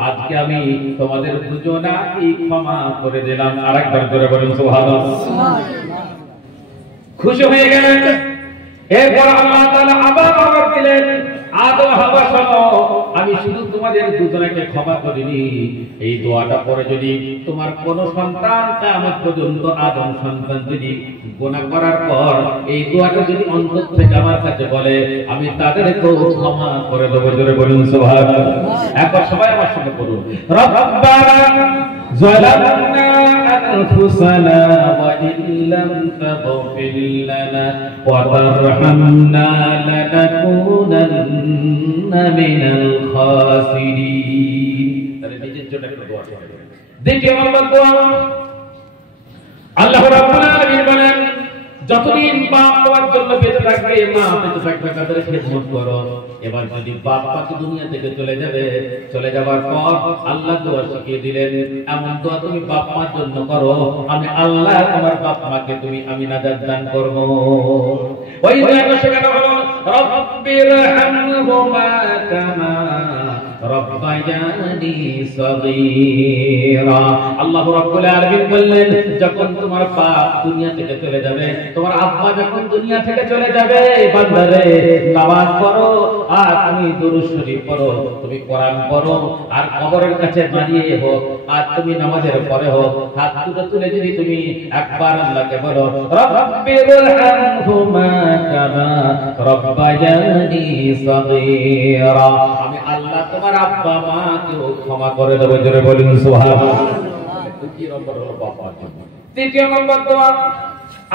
আজকে আমি তোমাদের দুজনাকে ক্ষমা করে দিলাম। আরেকবার জোরে বলুন সুবহানাল্লাহ। খুশি হয়ে গেলেন। এরপর আল্লাহ তাআলা আবার আওয়াজ দিলেন, আদম হাওয়া শোনো, আমি শুধু তোমাদের দুজনকে ক্ষমা করিনি, এই দোয়াটা পরে যদি তোমার কোন সন্তান কিয়ামত পর্যন্ত আদম সন্তান যদি গুনাহ করার পর এই দোয়াটা যদি অন্তর থেকে আমার কাছে বলে, আমি তাদেরকেও ক্ষমা করে দেব। জোরে বলুন সুবহানাল্লাহ। একবার সবাই আমার সঙ্গে বলুন, রব্বানা যালামনা আনফুসানা ওয়া ইল্লাম তাগফির লানা ওয়া তারহামনা লানাকুনান্না মিনাল খাসিরিন। তাহলে নিজের জন্য একটা দোয়া করতে হবে। দ্বিতীয় নম্বর দোয়া, আল্লাহ রাব্বুল আলামিন বলেন, যতদিন বাপ তোমার জন্য বেঁচে থাকবে, মা বেঁচে থাকবে, তাদের খেদমত করো। এবার যদি বাপ পাকে দুনিয়া থেকে চলে যাবে, চলে যাবার পর আল্লাহ দোয়া শিখিয়ে দিলেন, এমন দোয়া তুমি বাপ মার জন্য করো, আমি আল্লাহ তোমার বাপ মাকে আমি নাজাত দান করব। ওই দোয়াটা শেখানো হলো, রব্বিরহামহুমা কামা রব্বায়ানি সগীরা। আল্লাহ রাব্বুল আলামিন বললেন, যখন তোমার বাপ দুনিয়া থেকে চলে যাবে, তোমার আব্বা যখন দুনিয়া থেকে চলে যাবে, বান্দারে নামাজ পড়ো, আর তুমি দুরূদ শরীফ পড়ো, তুমি কোরআন পড়ো, আর কবরের কাছে দাঁড়িয়ে হোক আর তুমি নামাজের পরে হোক, হাত দুটো তুলে যদি তুমি একবার আল্লাহকে বলো, রব্বিরহামহুমা কামা রব্বায়ানি সগীরা, আমি আল্লাহ তোমার আব্বা মাকেও ক্ষমা করে দেব। জোরে বলুন সুবহানাল্লাহ। দ্বিতীয় নম্বর হলো বাবার জন্য। তৃতীয় নম্বর দোয়া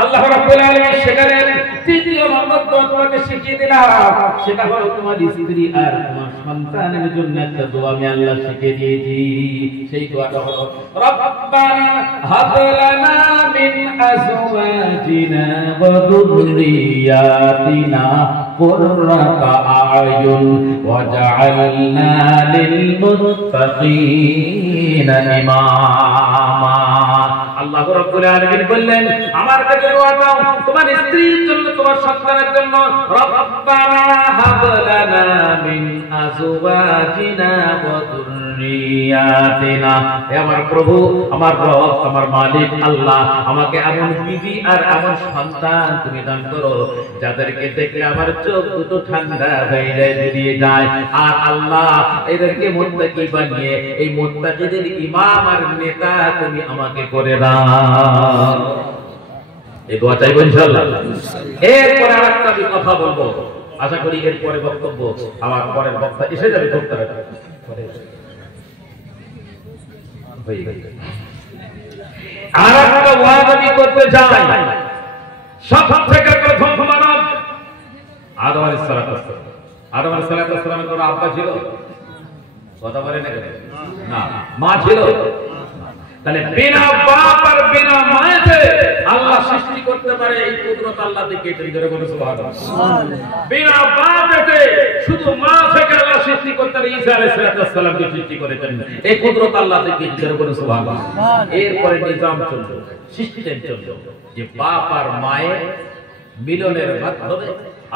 আল্লাহ রাব্বুল আলামিন শেখালেন, তৃতীয় নম্বর দোয়া তোমাকে শিখিয়ে দিলাম, সেটা হলো তোমার স্ত্রী আর তোমার সন্তানের জন্য একটা দোয়া আমি আল্লাহ শিখিয়ে দিয়েছি। সেই দোয়াটা হলো, রব্বানা হাব লানা মিন আজওয়াজিনা ওয়া যুররিয়াতিনা কুররাতা আয়ুন ওয়াজআলনা লিল মুত্তাকিনা ইমামা। আল্লাহ রাব্বুল আলামিন বললেন, আমার কাছে দোয়া দাও তোমার স্ত্রীর জন্য, তোমার সন্তানের জন্য। রব্বানা হাব লানা মিন আজওয়াজিনা ওয়া যুররিয়াতিনা, হে আমার প্রভু, আমার রব, আমার মালিক আল্লাহ, আমাকে এমন বিবি আর এমন সন্তান তুমি দান করো যাদেরকে দেখলে আমার চোখ দুটো ঠান্ডা হয়ে যায়, বেরিয়ে যায়। আর আল্লাহ এদেরকে মুত্তাকি বানিয়ে এই মুত্তাকিদের ইমাম আর নেতা তুমি আমাকে করে দাও। এই দোয়া চাইবো ইনশাআল্লাহ। এরপরে আরেকটা আমি কথা বলবো, আশা করি এরপরে বক্তব্য আমার পরের বক্তা এসে যাবে খুব তাড়াতাড়ি। আরেকটা ওয়াজ আমি করতে চাই। সব থেকে প্রথম মানব আদম আলাইহিস সালাতু ওয়াস সালাম। আদম আলাইহিস সালাতু ওয়াস সালামের কোনো আব্বা ছিল? কথা বলে না কেন? না। মা ছিল? তাহলে বিনা বাপ আর বিনা মায়েতে আল্লাহ সৃষ্টি করতে পারে, এই কুদরত আল্লাহ থেকে এটার কোনো সুবহানাল্লাহ। বিনা বাপেতে শুধু মা থেকে আল্লাহ সৃষ্টি করতে পারে, ঈসা আলাইহিস সালামকে সৃষ্টি করেছেন, এই কুদরত আল্লাহ থেকে এটার কোনো সুবহানাল্লাহ। এরপরে নিজাম চললো, সিস্টেম চললো যে বাপ আর মায়ের মিলনের মাধ্যমে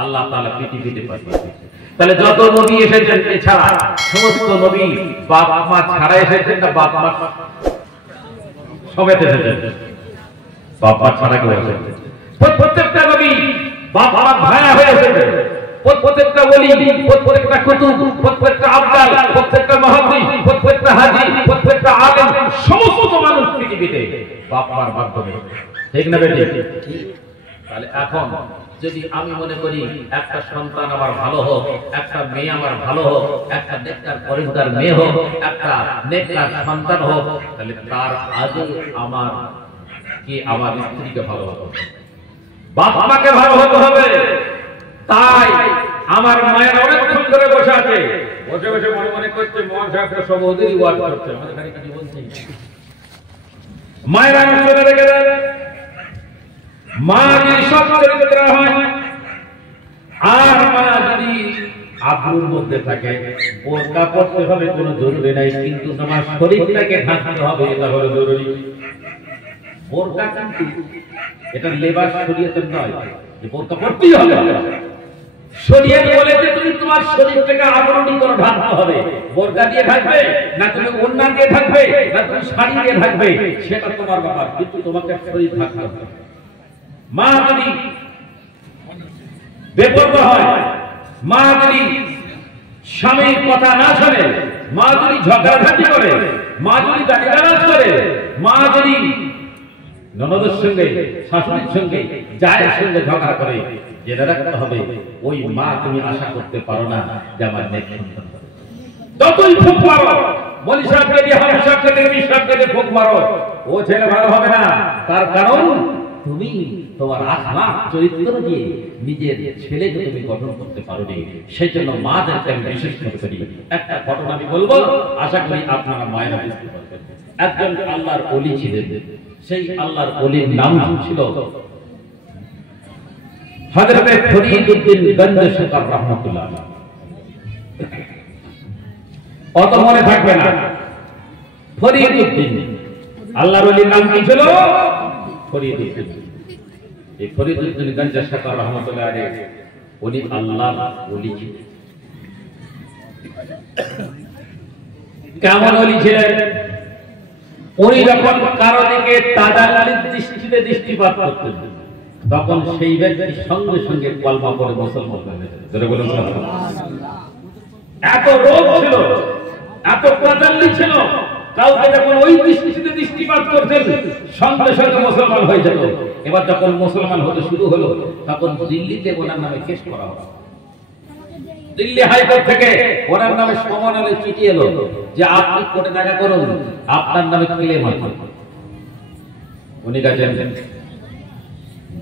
আল্লাহ তাআলা পৃথিবীতে পাঠিয়েছেন। তাহলে যত নবী এসেছেন এছাড়া সমস্ত নবী বাপ মা ছাড়া এসেছেন না বাপ মা সমেত এসেছেন? বাপ মা ছাড়া কেউ এসেছেন? প্রত্যেকটা নবী বাপ মা ভায়া হয়ে এসেছেন। প্রত্যেকটা ওলি, প্রত্যেকটা কুতুব, প্রত্যেকটা আবদাল, প্রত্যেকটা মুহাদ্দিস, প্রত্যেকটা হাজী, প্রত্যেকটা আলেম, সমস্ত মানুষ পৃথিবীতে বাপ মার মাধ্যমে, ঠিক না বেটি? তাহলে এখন যদি আমি মনে করি একটা সন্তান আমার ভালো হোক, একটা মেয়ে আমার ভালো হোক, একটা নেককার পরিবার মেয়ে হোক, একটা নেককার সন্তান হোক, তাহলে তার আগে আমার কি আমার স্ত্রীকে ভালো হতে হবে, বাপ মাকে ভালো হতে হবে। তাই আমার মায়ের অনেকক্ষণ ধরে বসে আছে, বসে বসে মনে মনে করছে মোহন সাহেবরা সব ওদেরই ওয়াজ করছে, আমাদের এখানে কিছু বলছে মায়েরা চলে রেখে দেয়। মা যদি সব চরিত্র হয় আর মা যদি আব্রুর মধ্যে থাকে, বোরকা পড়তে হবে কোনো জরুরি নাই, কিন্তু তোমার শরীরটাকে ঢাকতে হবে, এটা হলো জরুরি। বোরকা কিন্তু এটা লেবাস শরীয়তের নয় যে বোরকা পড়তেই হবে। শরীয়ত বলেছে তুমি তোমার শরীরটাকে আবরণী করে ঢাকতে হবে। বোরকা দিয়ে ঢাকবে না তুমি ওড়না দিয়ে ঢাকবে না তুমি শাড়ি দিয়ে ঢাকবে, সেটা তোমার ব্যাপার, কিন্তু তোমাকে শরীর ঢাকতে হবে। মা যদি বেপরোয়া হয়, মা যদি স্বামীর কথা না শোনে, মা যদি ঝগড়াঝাটি করে, মা যদি গালিগালাজ করে, মা যদি ননদের সঙ্গে শাশুড়ির সঙ্গে জায়ের সঙ্গে ঝগড়া করে, জেনে রাখতে হবে ওই মা তুমি আশা করতে পারো না যে আমার নেক সন্তান হবে। যতই ফুক মারো, মলি সাহেবকে দিয়ে হাম সাহেবকে দিয়ে মিস সাহেবকে দিয়ে ফুক মারো, ও ছেলে ভালো হবে না। তার কারণ তুমি তোমার আখলাক চরিত্র দিয়ে নিজের ছেলেকে তুমি গঠন করতে পারোনি। সেই জন্য মাদেরকে আমি বিশেষ করে করি। একটা ঘটনা আমি বলবো, আশা করি আপনারা মায়েরা বুঝতে পারবেন। একজন আল্লাহর ওলি ছিলেন, সেই আল্লাহর ওলির নাম ছিল হযরত ফরিদউদ্দিন গঞ্জ সরকার রাহমাতুল্লাহ আলাইহি। অত মনে থাকবে না, ফরিদউদ্দিন আল্লাহর ওলির নাম কি ছিল? ফরিদউদ্দিন। এই ফরিদউদ্দিন গঞ্জ সরকার রাহমাতুল্লাহ আলাইহি উনি আল্লাহর ওলি ছিলেন। কেমন ওলি ছিলেন? উনি যখন কারো দিকে তাজাল্লির দৃষ্টিতে দৃষ্টিপাত করতেন, তখন সেই ব্যক্তি সঙ্গে সঙ্গে কলমা পড়ে মুসলমান হয়ে যেতেন। এত রোগ ছিল, এত তাজাল্লি ছিল, কাউকে যখন ওই দৃষ্টিতে দৃষ্টিপাত করতেন সঙ্গে সঙ্গে মুসলমান হয়ে যেত। এবার যখন মুসলমান হতে শুরু হলো, তখন দিল্লিতে ওনার নামে কেস করা হলো। দিল্লি হাইকোর্ট থেকে ওনার নামে সমনালে চিঠি এলো যে আপনি কোর্টে দেখা করুন, আপনার নামে ক্লেম আছে। উনি গেছেন,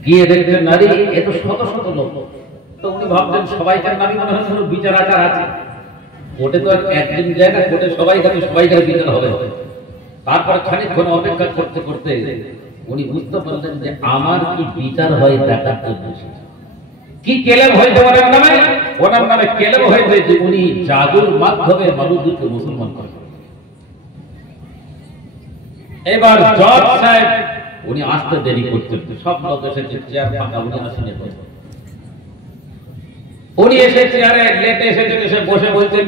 গিয়ে দেখলেন নারী এত শত শত লোক, তো উনি ভাবছেন সবাইকার নামে মনে হয় কোনো বিচার আচার আছে। কোর্টে তো একদিন জায়গা, কোর্টে সবাই থাকে, সবাইকার বিচার হবে। তারপর খানিকক্ষণ অপেক্ষা করতে করতে উনি বুঝতে পারলেন যে আমার কি বিচার হয় দেখার জন্য। কি কেলেম হয়েছে ওনার নামে? ওনার নামে কেলেম হয়েছে যে উনি জাদুর মাধ্যমে মানুষদেরকে মুসলমান করেন। এবার জজ সাহেব উনি আসতে দেরি করতেন, সব লোক এসেছে, চেয়ার ফাঁকা, উনি আসেন। উনি এসে চেয়ারে লেটে এসেছেন, এসে বসে বলছেন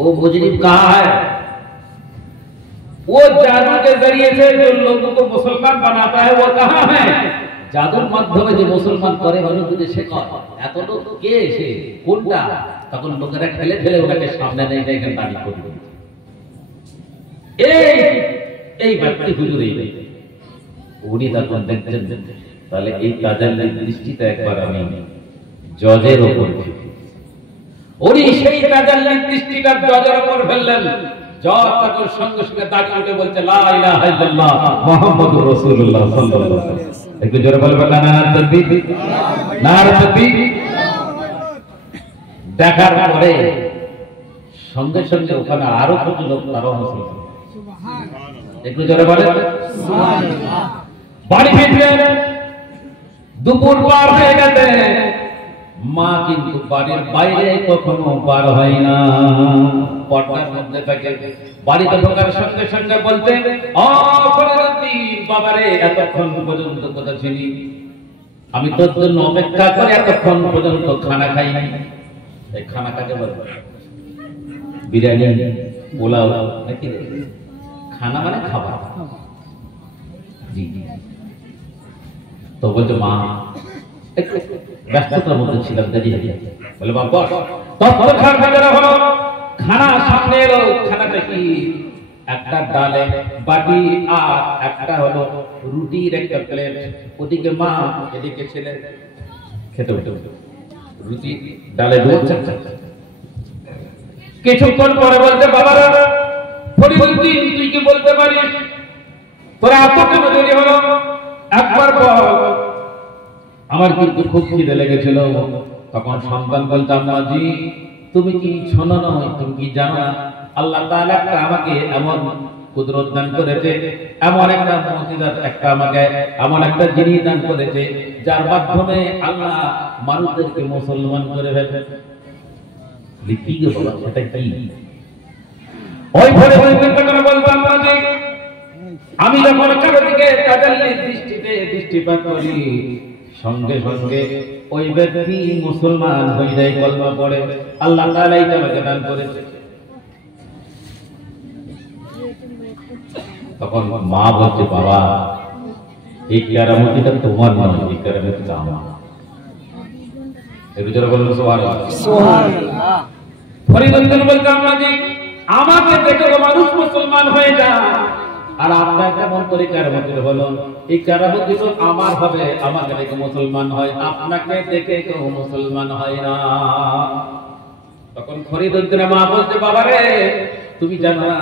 ও মুজরিম কাহা है? वो जादू के जरिए से जो लोगों को मुसलमान बनाता है वो कहाँ है? জাদুর মাধ্যমে যে মুসলমান করে মানুষ যদি শেখায়, এত লোক কে এসে কোনটা? তখন লোকেরা ঠেলে ঠেলে ওনাকে সামনে নেই এখানে দাঁড়িয়ে করবে। এই ব্যক্তি হুজুর এই উনি তখন দেখছেন, তাহলে এই তাজাল্লির দৃষ্টিতে একবার আমি জজের ওপর, উনি সেই তাজাল্লির দৃষ্টিটা জজের ওপর ফেললেন। জজ তখন সঙ্গে সঙ্গে দাঁড়িয়ে উঠে বলছে লা ইলাহা ইল্লাল্লাহ মুহাম্মাদুর রাসূলুল্লাহ সাল্লাল্লাহু আলাইহি ওয়াসাল্লাম। একটু জোরে বলবেন না? নারে তাকবীর, নারে তাকবীর। দেখার পরে সঙ্গে সঙ্গে ওখানে আরো কিছু লোক তারাও মুসলমান। একটু জোরে বলেন সুবহানাল্লাহ। বাড়ি ফিরলেন, দুপুর পার হয়ে গেছে, মা কিন্তু বাড়ির বাইরে কখনো বার হয় না, পর্দার মধ্যে থাকে। বাড়িতে ঢোকার সঙ্গে সঙ্গে বলতে, ও ফরিদুদ্দিন বাবারে, এতক্ষণ পর্যন্ত কোথা ছিলি? আমি তোর জন্য অপেক্ষা করে এতক্ষণ পর্যন্ত খানা খাইনি। এই খানা কাকে বলে? বিরিয়ানি, পোলাও নাকি? খানা মানে খাবার। জি জি। তো বলছে মা ব্যস্ততার মধ্যে ছিলাম, দেরি হয়ে গেছে। বলে বাবা তৎক্ষণ ভেতরে হলো, খানা সামনে এলো। খানাটা কি? একটা ডালে বাটি আর একটা হলো রুটির একটা প্লেট। ওদিকে মা, এদিকে ছেলে খেতে উঠে। রুটি ডালে ডুবছে। কিছুক্ষণ পরে বলতে, বাবারা ফরিদুদ্দিন তুই কি বলতে পারিস তোরা এত কেন দেরি হলো? একবার বল। আমার কিন্তু খুব খিদে লেগেছিল। তখন সন্তান বলতে, আম্মাজি তুমি কি শোনো নয়, তুমি কি জানো না আল্লাহ তাআলা একটা আমাকে এমন কুদরত দান করেছে, এমন একটা মুজিজাত একটা আমাকে এমন একটা জিনিস দান করেছে যার মাধ্যমে আল্লাহ মানুষদেরকে মুসলমান করে ফেলে। লিখি গো বাবা, সেটা কি? ওই ভরে ভরে কথা বলতাম আম্মাজি, আমি যখন চারিদিকে তাজাল্লির দৃষ্টিতে দৃষ্টিপাত করি, সঙ্গে সঙ্গে ওই ব্যক্তি মুসলমান হয়ে যায়, কলমা পড়ে। আল্লাহ তাআলা এটা আমাকে দান করেছে। তখন মা বলছে, বাবা এই কেরামতিটা তোমার নয়, এই কেরামতিটা আমার। একটু জোরে বলুন সুবহানাল্লাহ। ফরিদুদ্দিন বলতে, আম্মাজি আমাকে দেখে মানুষ মুসলমান হয়ে যায়, আর আপনার কেমন করে কেরামতি হলো? এই কেরামতি তো আমার হবে, আমাকে দেখে মুসলমান হয়, আপনাকে দেখে কেউ মুসলমান হয় না। তখন ফরিদুদ্দিনের মা বলছে, বাবারে তুমি জানো না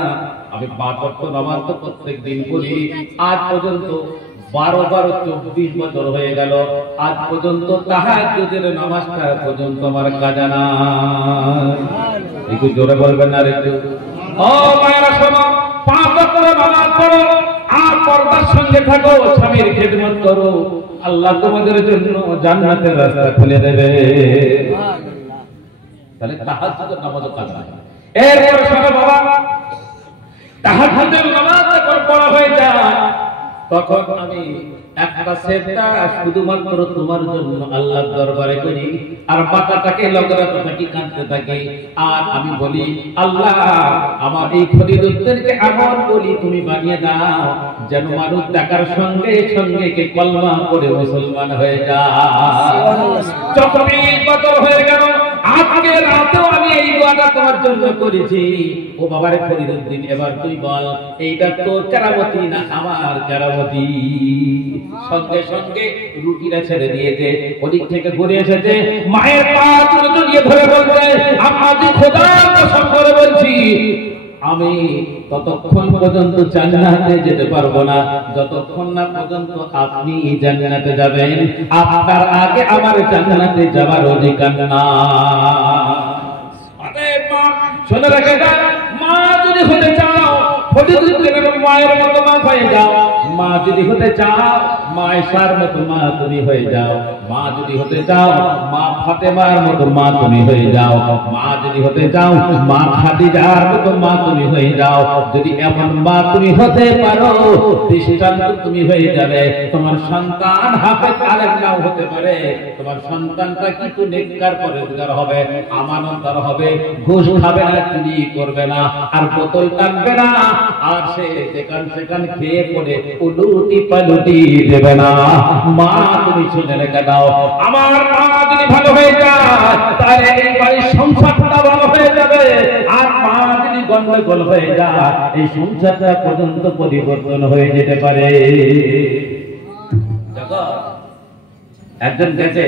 আমি 5 ওয়াক্ত নামাজ তো প্রত্যেক দিন পড়ি, আজ পর্যন্ত 12-24 বছর হয়ে গেল, আজ পর্যন্ত তাহাজ্জুদের নামাজটা পর্যন্ত আমার কাজা না। একটু জোরে বলবেন না রে? ও মায়েরা শোনো, 5 ওয়াক্ত নামাজ পড়ো আর পর্দার সঙ্গে থাকো, স্বামীর খেদমত করো, আল্লাহ তোমাদের জন্য জান্নাতের রাস্তা খুলে দেবে। তাহলে তাহাজ্জুদের নামাজও কাজা না। এরপর শোনো বাবা, তাহাজ্জুদের নামাজ যখন পড়া হয়ে যায়, তখন আমি একটা সেজদা শুধুমাত্র তোমার জন্য আল্লাহর দরবারে করি, আর মাথাটাকে লগ্রাতে থাকি, কাঁদতে থাকি, আর আমি বলি, আল্লাহ আমার এই ফরিদুদ্দিনকে এমন বলি তুমি বানিয়ে দাও যেন মানুষ দেখার সঙ্গে সঙ্গে কে কলমা পড়ে মুসলমান হয়ে যায়। 24 বছর হয়ে গেল, আজকে রাতেও আমি এই দোয়াটা তোমার জন্য করেছি। ও বাবারে ফরিদুদ্দিন, এবার তুই বল এইটা তোর কেরামতি না আমার কেরামতি? সঙ্গে সঙ্গে রুটিটা ছেড়ে দিয়েছে, ওদিক থেকে ঘুরে এসেছে, মায়ের পা জড়িয়ে ধরে বলছে, আম্মাজি খোদার কসম করে বলছি আমি ততক্ষণ পর্যন্ত জান্নাতে যেতে পারবো না যতক্ষণ না পর্যন্ত আপনি জান্নাতে যাবেন। আপনার আগে আমার জান্নাতে যাওয়ার অধিকার না। অতএব মা শুনে রেখে দাও, মা যদি হতে চাও ফরিদুদ্দিনের মায়ের মতো মা হয়ে যাও, মা যদি হতে চাও মায়েশার মতো মা তুমি হয়ে যাও, মা যদি হতে চাও মা ফাতেমার মতো মা তুমি হয়ে যাও, মা যদি হতে চাও মা খাদিজার মতো মা তুমি হয়ে যাও। যদি এমন মা তুমি হতে পারো, দৃষ্টান্ত তুমি হয়ে যাবে। তোমার সন্তান হাফেজ আলেম নাও হতে পারে, তোমার সন্তানটা কিন্তু নেককার পরেজগার হবে, আমানতদার হবে, ঘুষ খাবে না, চুরি করবে না, আর বোতল টানবে না, আর সে যেখান সেখান খেয়ে পড়ে উলুটি পালুটি দেবে না। মা তুমি শুনে রেখে দাও, আমার মা যদি ভালো হয়ে যায় তাহলে এই বাড়ির সংসারটা ভালো হয়ে যাবে, আর মা যদি গন্ডগোল হয়ে যায় এই সংসারটা পর্যন্ত পরিবর্তন হয়ে যেতে পারে। একজন গেছে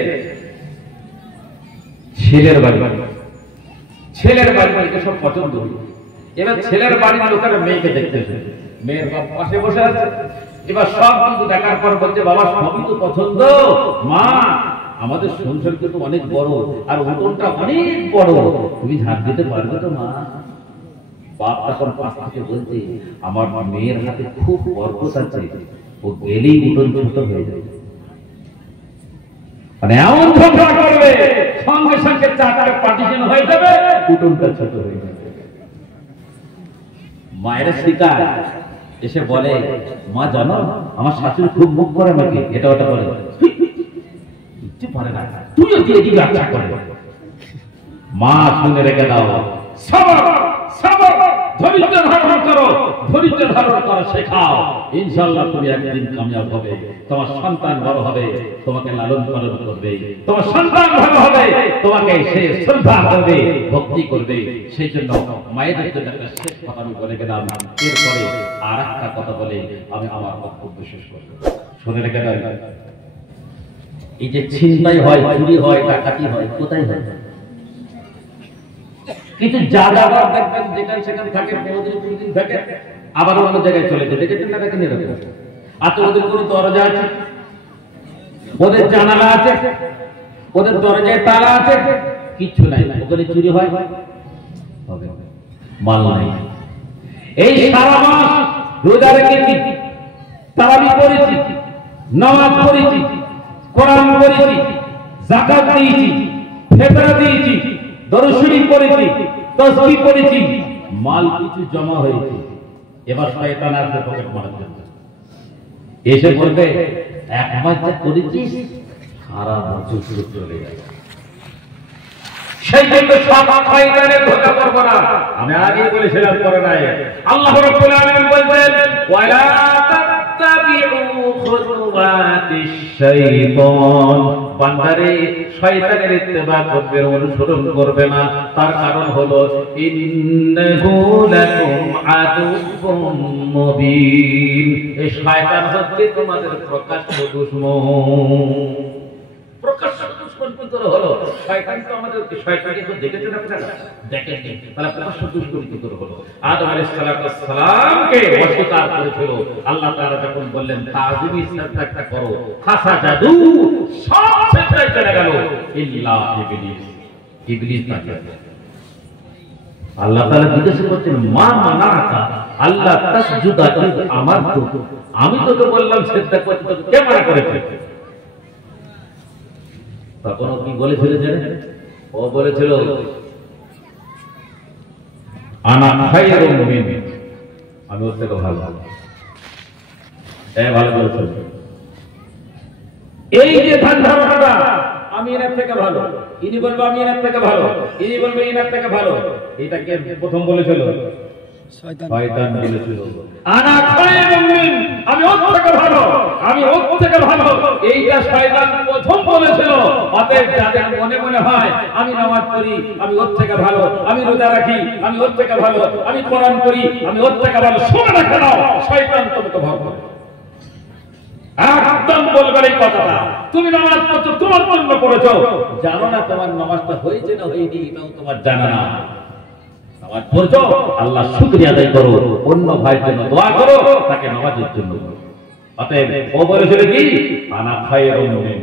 ছেলের বাড়ি, ছেলের বাড়িতে সব পছন্দ হল। এবার ছেলের বাড়ির লোকেরা মেয়েকে দেখতেছে, মেয়ের বাপ পাশে বসে আছে। এবার সব কিছু দেখার পর বলছে, বাবা সবই তো পছন্দ, মা আমাদের সংসার কিন্তু অনেক বড়, আর উঠোনটা অনেক বড়, তুমি ঝাড় দিতে পারবে তো মা? বাপ তখন পাশ থেকে বলছে, আমার মেয়ের হাতে খুব বরকত আছে, ও গেলেই উঠোন ছোট হয়ে যাবে, মানে এমন ঝগড়া করবে সঙ্গে সঙ্গে চারটা পার্টিশন হয়ে যাবে, উঠোনটা ছোট হয়ে যাবে। মায়ের শিকায় এসে বলে, মা জানো আমার শাশুড়ি খুব মুখ করে আমাকে, এটা ওটা বলে, কিচ্ছু পারে না, তুইও দিয়ে দিবি আচ্ছা করে। মা শুনে রেখে দাও, সবর সবর, ধৈর্য ধারণ করো, ধৈর্য ধারণ করা শেখাও, ইনশাআল্লাহ তুমি একদিন কামিয়াব হবে। তোমার সন্তান বড় হবে, তোমাকে লালন পালন করবে, তোমার সন্তান ভালো হবে, তোমাকে সে শ্রদ্ধা করবে, ভক্তি করবে। সেই জন্য মায়েদের জন্য একটা শেষ কথা আমি বলে গেলাম, এরপরে আর একটা কথা বলে আমি আমার বক্তব্য শেষ করব। শুনে রেখে দাও, এই যে ছিনতাই হয়, চুরি হয়, ডাকাতি হয়, কোথায় হয়? কিন্তু যাযাবর দেখবেন যেখানে সেখানে থাকে, প্রতিদিন থাকে, আবার অন্য জায়গায় চলে যায়, দেখেছেন না? দেখেন এরকম। আর তো ওদের কোনো দরজা আছে, ওদের জানালা আছে, ওদের দরজায় তালা আছে, কিচ্ছু নাই, ওখানে চুরি হয়, হবে মাল নাই। এই সারা মাস রোজা রেখেছি, তারাবি পড়েছি, নামাজ পড়েছি, কোরআন পড়েছি, যাকাত দিয়েছি, ফিতরা দিয়েছি, দরুদ শরীফ পড়েছি, তাসবিহ পড়েছি, মাল কিছু জমা হয়েছে, এবার শয়তান আসবে পকেট মারার জন্য। এসে বলবে, এক মাস যা করেছিস সারা বছর শুরু চলে যাবে। সেই জন্য সব শয়তানের ধোঁকা করব না। আমি আগেই বলেছিলাম করে নাই, আল্লাহ রাব্বুল আলামিন বলেন, ওয়ালা তাত্তাবিউ খুতুওয়াতিশ শাইতান, বান্দারে শয়তানের ইত্তেবা করবে, অনুসরণ করবে না। তার কারণ হলো, ইন্নাহু লাকুম আদুউম মুবিন, এই শয়তান হচ্ছে তোমাদের প্রকাশ্য দুশমন। প্রকাশ্য দুশমন কি করে হলো? শয়তান তো আমাদের, শয়তানকে তো দেখেছেন আপনারা? দেখেননি, তাহলে প্রকাশ্য দুশমন কি করে হলো? আদম আলাইহিস সালামকে অস্বীকার করেছিল, আল্লাহ তাআলা যখন বললেন তাজিমি সাজদা করো, ফাসাজাদু, সব সেজদায় চলে গেল, ইল্লা ইবলিস, ইবলিস না গেল। আল্লাহ তাআলা জিজ্ঞাসা করছেন, মা মানাকা আল্লাহ তাসজুদা ইয আমারতু, আমি তোকে বললাম সেজদা করতে, তোকে কে মানা করেছে? তখন ও কি বলেছিল জানেন? ও বলেছিল, আনা খায়রুম মিন, আমি ওর থেকে ভালো। ভালো বলেছিল। এই যে ধারণাটা, আমি এর থেকে ভালো, ইনি বলবো আমি এর থেকে ভালো, ইনি বলবো এর থেকে ভালো, এটা কে প্রথম বলেছিল? শয়তান বলেছিল, আনা খায়রুম মিন, আমি ওর থেকে ভালো, আমি ওর থেকে ভালো, এইটা শয়তান প্রথম বলেছিল। অতএব যাদের মনে মনে হয় আমি নামাজ পড়ি, আমি ওর থেকে ভালো, আমি রোজা রাখি, আমি ওর থেকে ভালো, আমি কোরআন পড়ি, আমি ওর থেকে ভালো, শুনে রাখে নাও, শয়তান তোমাকে ভালো একদম বলবে এই কথাটা। তুমি নামাজ পড়ছো, তোমার জন্য পড়েছো, জানো না তোমার নামাজটা হয়েছে না হয়নি, এটাও তোমার জানা না। নামাজ পড়ছো, আল্লাহ শুকরিয়া আদায় করো, অন্য ভাইয়ের জন্য দোয়া করো, তাকে নামাজের জন্য। অতএব ও বলেছিল কি, আনা খায়রুম মিন,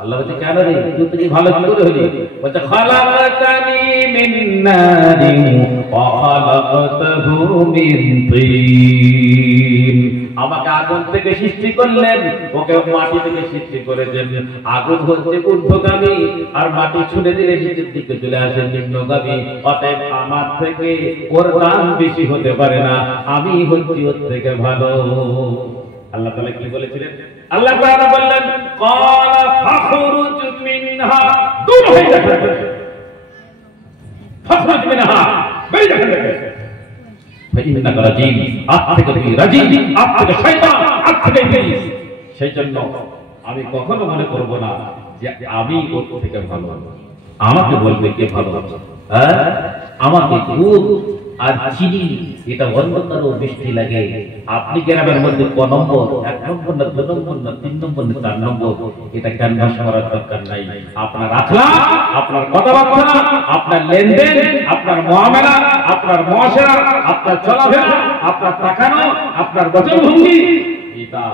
আল্লাহ বলছে কেন রে, তুই তো ভালো কি করে হলি? বলছে খালাকাতানি মিন নারিন ওয়া খালাকাতাহু মিন তিন, আমাকে আগুন থেকে সৃষ্টি করলেন, ওকে মাটি থেকে সৃষ্টি করেছেন। আগুন হচ্ছে ঊর্ধ্বগামী, আর মাটি ছুঁড়ে দিলে নিচের দিকে চলে আসে নিম্নগামী। অতএব আমার থেকে ওর দাম বেশি হতে পারে না, আমি হচ্ছি ওর থেকে ভালো। আল্লাহ তাআলা কি বলেছিলেন? আল্লাহ তাআলা বললেন, ক্বালা ফাখরুজ মিনহা, দূর হয়ে যা, ফাখরুজ মিনহা, বেরিয়ে যা এখান থেকে, ফাইন্নাকা রাজিম, আজ থেকে তুই রাজিম, আজ থেকে শয়তান, আজ থেকে ইবলিস। সেই জন্য আমি কখনো মনে করব না যে আমি ওর থেকে ভালো, আমাকে বলবে কে ভালো, হ্যাঁ? আমাকে দুধ আর চিনি এটা অন্য কারো মিষ্টি লাগে। আপনি গ্রামের মধ্যে ক নম্বর, 1 নম্বর না 2 নম্বর না 3 নম্বর না 4 নম্বর, এটা ক্যানভাস করার দরকার নাই। আপনার আখলাক, আপনার কথাবার্তা, আপনার লেনদেন, আপনার মুআমালা, আপনার মুআশারা, আপনার চলাফেরা, আপনার তাকানো, আপনার বচনভঙ্গি, এটা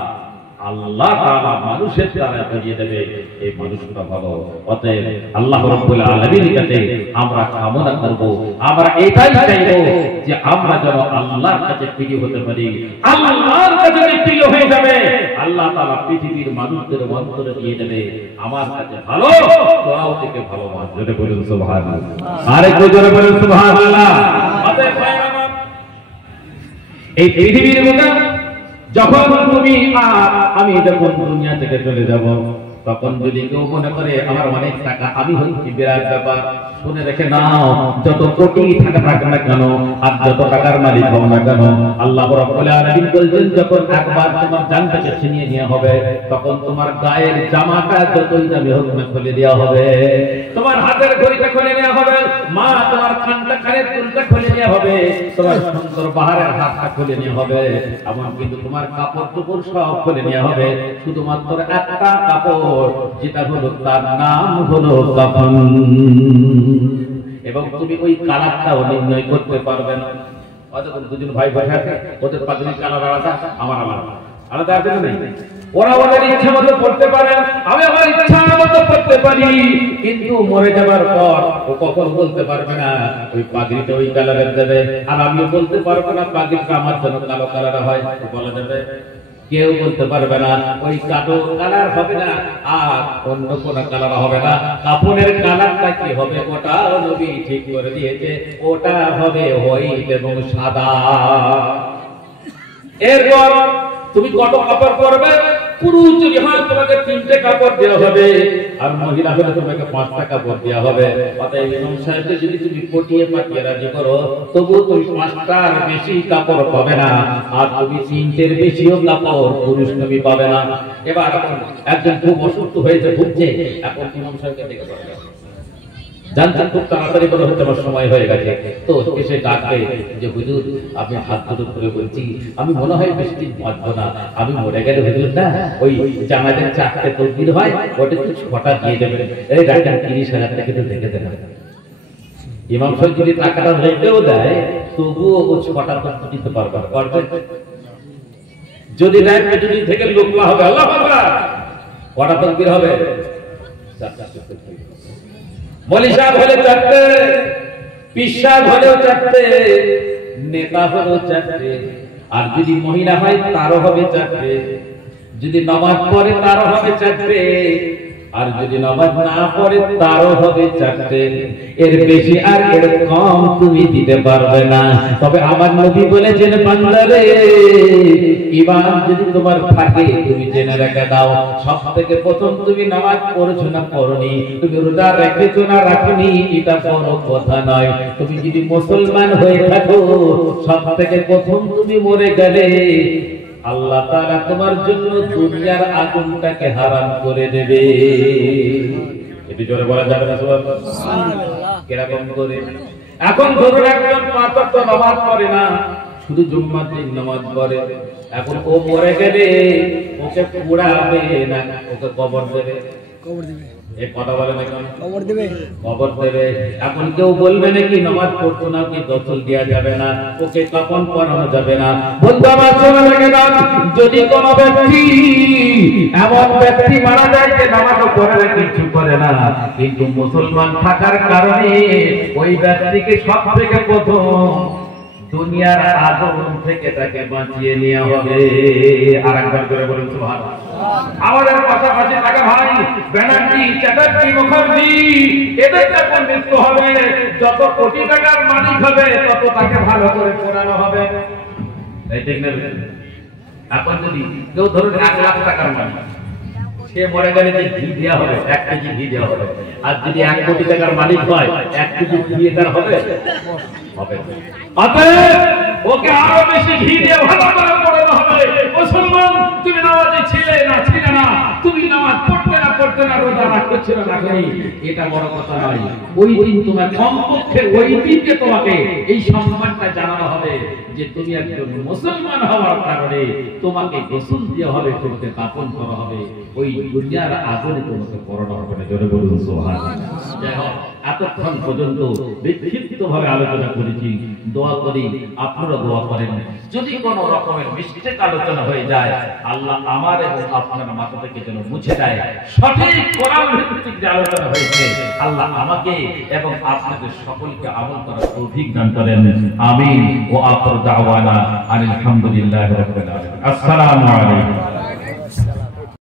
আল্লাহ তাআলা মানুষের দ্বারা করিয়ে দেবে, এই মানুষটা ভালো। অতএব আল্লাহ রাব্বুল আলামিনের কাছে আমরা কামনা করব, আমরা এটাই চাইবো যে আমরা যেন আল্লাহর কাছে প্রিয় হতে পারি। আল্লাহর কাছে প্রিয় হয়ে যাবে, আল্লাহ তাআলা পৃথিবীর মানুষদের অন্তরে দিয়ে দেবে আমার কাছে ভালো, তোরাও থেকে ভালো মানুষ। জোরে বলুন সুবহানাল্লাহ, আরেকটু জোরে বলুন সুবহানাল্লাহ। অতএব এই পৃথিবীর মধ্যে যখন তুমি আমি যখন দুনিয়া থেকে চলে যাব, তখন যদি কেউ মনে করে আমার অনেক টাকা, আমি হচ্ছি বিরাট ব্যাপার, শুনে রেখে নাও, যত কোটি টাকা থাক না কেন আর যত টাকার মালিক হও না কেন, আল্লাহ রাব্বুল আলামিন বলছেন যখন একবার তোমার জানটাকে ছিনিয়ে নেওয়া হবে, তখন তোমার গায়ের জামাটা যতই দামি হোক না খুলে দেওয়া হবে, তোমার হাতের ঘড়িটা খুলে নেওয়া হবে, মা তোমার কানটা কানের দুলটা খুলে নেওয়া হবে, তোমার সুন্দর বাহারের হাতটা খুলে নেওয়া হবে, এমন কিন্তু তোমার কাপড় চোপড় সব খুলে নেওয়া হবে, শুধুমাত্র একটা কাপড়, যেটা হলো তার নাম হলো কাফন। এবং তুমি ওই কালারটাও নির্ণয় করতে পারবে না। অতক্ষণ দুজন ভাই বসে আছে, ওদের পাগড়ির কালার আলাদা, আমার আলাদা, আলাদা আছে না নেই? ওরা ওদের ইচ্ছা মতো পড়তে পারে, আমি আমার ইচ্ছা মতো পড়তে পারি, কিন্তু মরে যাবার পর ও কখন বলতে পারবে না ওই পাগড়িটা ওই কালারের দেবে, আর আমিও বলতে পারবো না পাগড়িটা আমার জন্য কালো কালার হয়, বলা যাবে? কেউ বলতে পারবে না। ওই কালো কালার হবে না আর অন্য কোন কালার হবে না, কাপড়ের কালারটা কি হবে ওটা নবী ঠিক করে দিয়েছে, ওটা হবে হোয়াইট এবং সাদা। এরপর তুমি কত কাপড় পরবে? পুরুষ যদি হয় তোমাকে 3টে কাপড় দেওয়া হবে, আর মহিলা হলে তোমাকে 5টা কাপড় দেওয়া হবে। অতএব ইমাম সাহেবকে যদি তুমি পটিয়ে পাঠিয়ে রাজি করো, তবু তুমি 5টার বেশি কাপড় পাবে না, আর তুমি 3টের বেশিও কাপড় পুরুষ তুমি পাবে না। এবার একজন খুব অসুস্থ হয়েছে, ভুগছে, এখন ইমাম সাহেবকে দেখে পারবে জানতেন খুব তাড়াতাড়ি করে হতে আমার সময় হয়ে গেছে, তো এসে ডাকবে যে হুজুর আপনি হাত দুটো করে বলছি, আমি মনে হয় বেশি দিন বাঁচবো না, আমি মরে গেলে হুজুর না ওই জামাতের 4টে তকবীর হয়, ওটা একটু 6টা দিয়ে দেবেন, এই ডাক্তার 30,000 টাকা তো দেখে দেবেন। ইমাম সাহেব যদি টাকাটা রেখেও দেয়, তবুও ও 6টা তকবীর দিতে পারবে না, পারবে? যদি দেয় যদি থেকে লোকমা হবে, আল্লাহু আকবার, কটা তকবীর হবে? 4টা তকবীর। মৌলী সাহেব হলে 4টে, পীর সাহেব হলেও 4টে, নেতা হলেও 4টে, আর যদি মহিলা হয় তারও হবে 4টে, যদি নামাজ পড়ে তারও হবে 4টে, আর যদি নামাজ না পড়ে তারও হবে 4টে। এর বেশি আর এর কম তুমি দিতে পারবে না। তবে আমার নবী বলেছেন, বান্দারে ঈমান যদি তোমার থাকে তুমি জেনে রেখে দাও, সবথেকে প্রথম তুমি নামাজ পড়ছো না পড়নি, তুমি রোজা রেখেছো না রাখনি, এটা বড় কথা নয়। তুমি যদি মুসলমান হয়ে থাকো, সবথেকে প্রথম তুমি মরে গেলে আল্লাহ তাআলা তোমার জন্য দুনিয়ার আগুনটাকে হারাম করে দেবে। এটি জোরে বলা যাবে না সুবহানাল্লাহ? কিরকম করে? এখন ধরুন একজন 5 ওয়াক্ত নামাজ পড়ে না, শুধু জুম্মার দিন নামাজ পড়ে, এখন ও মরে গেলে ওকে পোড়াবে না, ওকে কবর দেবে। কবর দেবে, এই কথা বলে না কেন? কবর দেবে, কবর দেবে। এখন কেউ বলবে নাকি নামাজ পড়তো না, কি গোসল দেওয়া যাবে না, ওকে কাফন পরানো যাবে না। বন্ধু আমার শোনা লাগে না, যদি কোন ব্যক্তি এমন ব্যক্তি মারা যায় যে নামাজও পড়ে না, কিছু করে না, কিন্তু মুসলমান থাকার কারণে ওই ব্যক্তিকে সবথেকে প্রথম দুনিয়ার আগুন থেকে তাকে বাঁচিয়ে নেওয়া হবে। আর একবার করে বলুন সুবহানাল্লাহ। আমাদের পাশাপাশি থাকা ভাই ব্যানার্জি, চ্যাটার্জি, মুখার্জি, এদের যখন মৃত্যু হবে, যত কোটি টাকার মালিক হবে তত তাকে ভালো করে পড়ানো হবে। এই ঠিক না? এখন যদি কেউ ধরুন 1 লাখ টাকার মালিক, সে মরে গেলে যে ঘি দেওয়া হবে, 1 কেজি ঘি দেওয়া হবে। আর যদি 1 কোটি টাকার মালিক হয়, 1 কেজি ঘি তার হবে? হবে। অতএব ওকে আরো বেশি ঘি দিয়ে ভালো করে পড়ানো হবে। মুসলমান, তুমি নামাজে ছিলে না ছিলে না, তুমি নামাজ পড়তে না পড়তে না, রোজা রাখতে না রাখনি, এটা বড় কথা নয়। ওই দিন তোমার কমপক্ষে ওই দিনকে তোমাকে এই সম্মানটা জানানো হবে যে তুমি একজন মুসলমান হওয়ার কারণে তোমাকে গোসল দেওয়া হবে, তোমাকে দাফন করা হবে, ওই দুনিয়ার আগুনে তোমাকে পড়ানো হবে না। জোরে বলুন সুবহানাল্লাহ। যাই হোক, এত এতক্ষণ পর্যন্ত বিক্ষিপ্তভাবে আলোচনা করেছি। দোয়া করি আপনারা দোয়া করেন, যদি কোনো রকমের মিস্টেক আলোচনা হয়ে যায় আল্লাহ আমার এবং আপনার মাথা থেকে যেন মুছে দেয়। সঠিক কোরআন ভিত্তিক যে আলোচনা হয়েছে আল্লাহ আমাকে এবং আপনাদের সকলকে আমল করার তৌফিক দান করেন। আমিন। ওয়া আখিরু দাওয়ানা আলহামদুলিল্লাহি রাব্বিল আলামিন। আসসালামু আলাইকুম।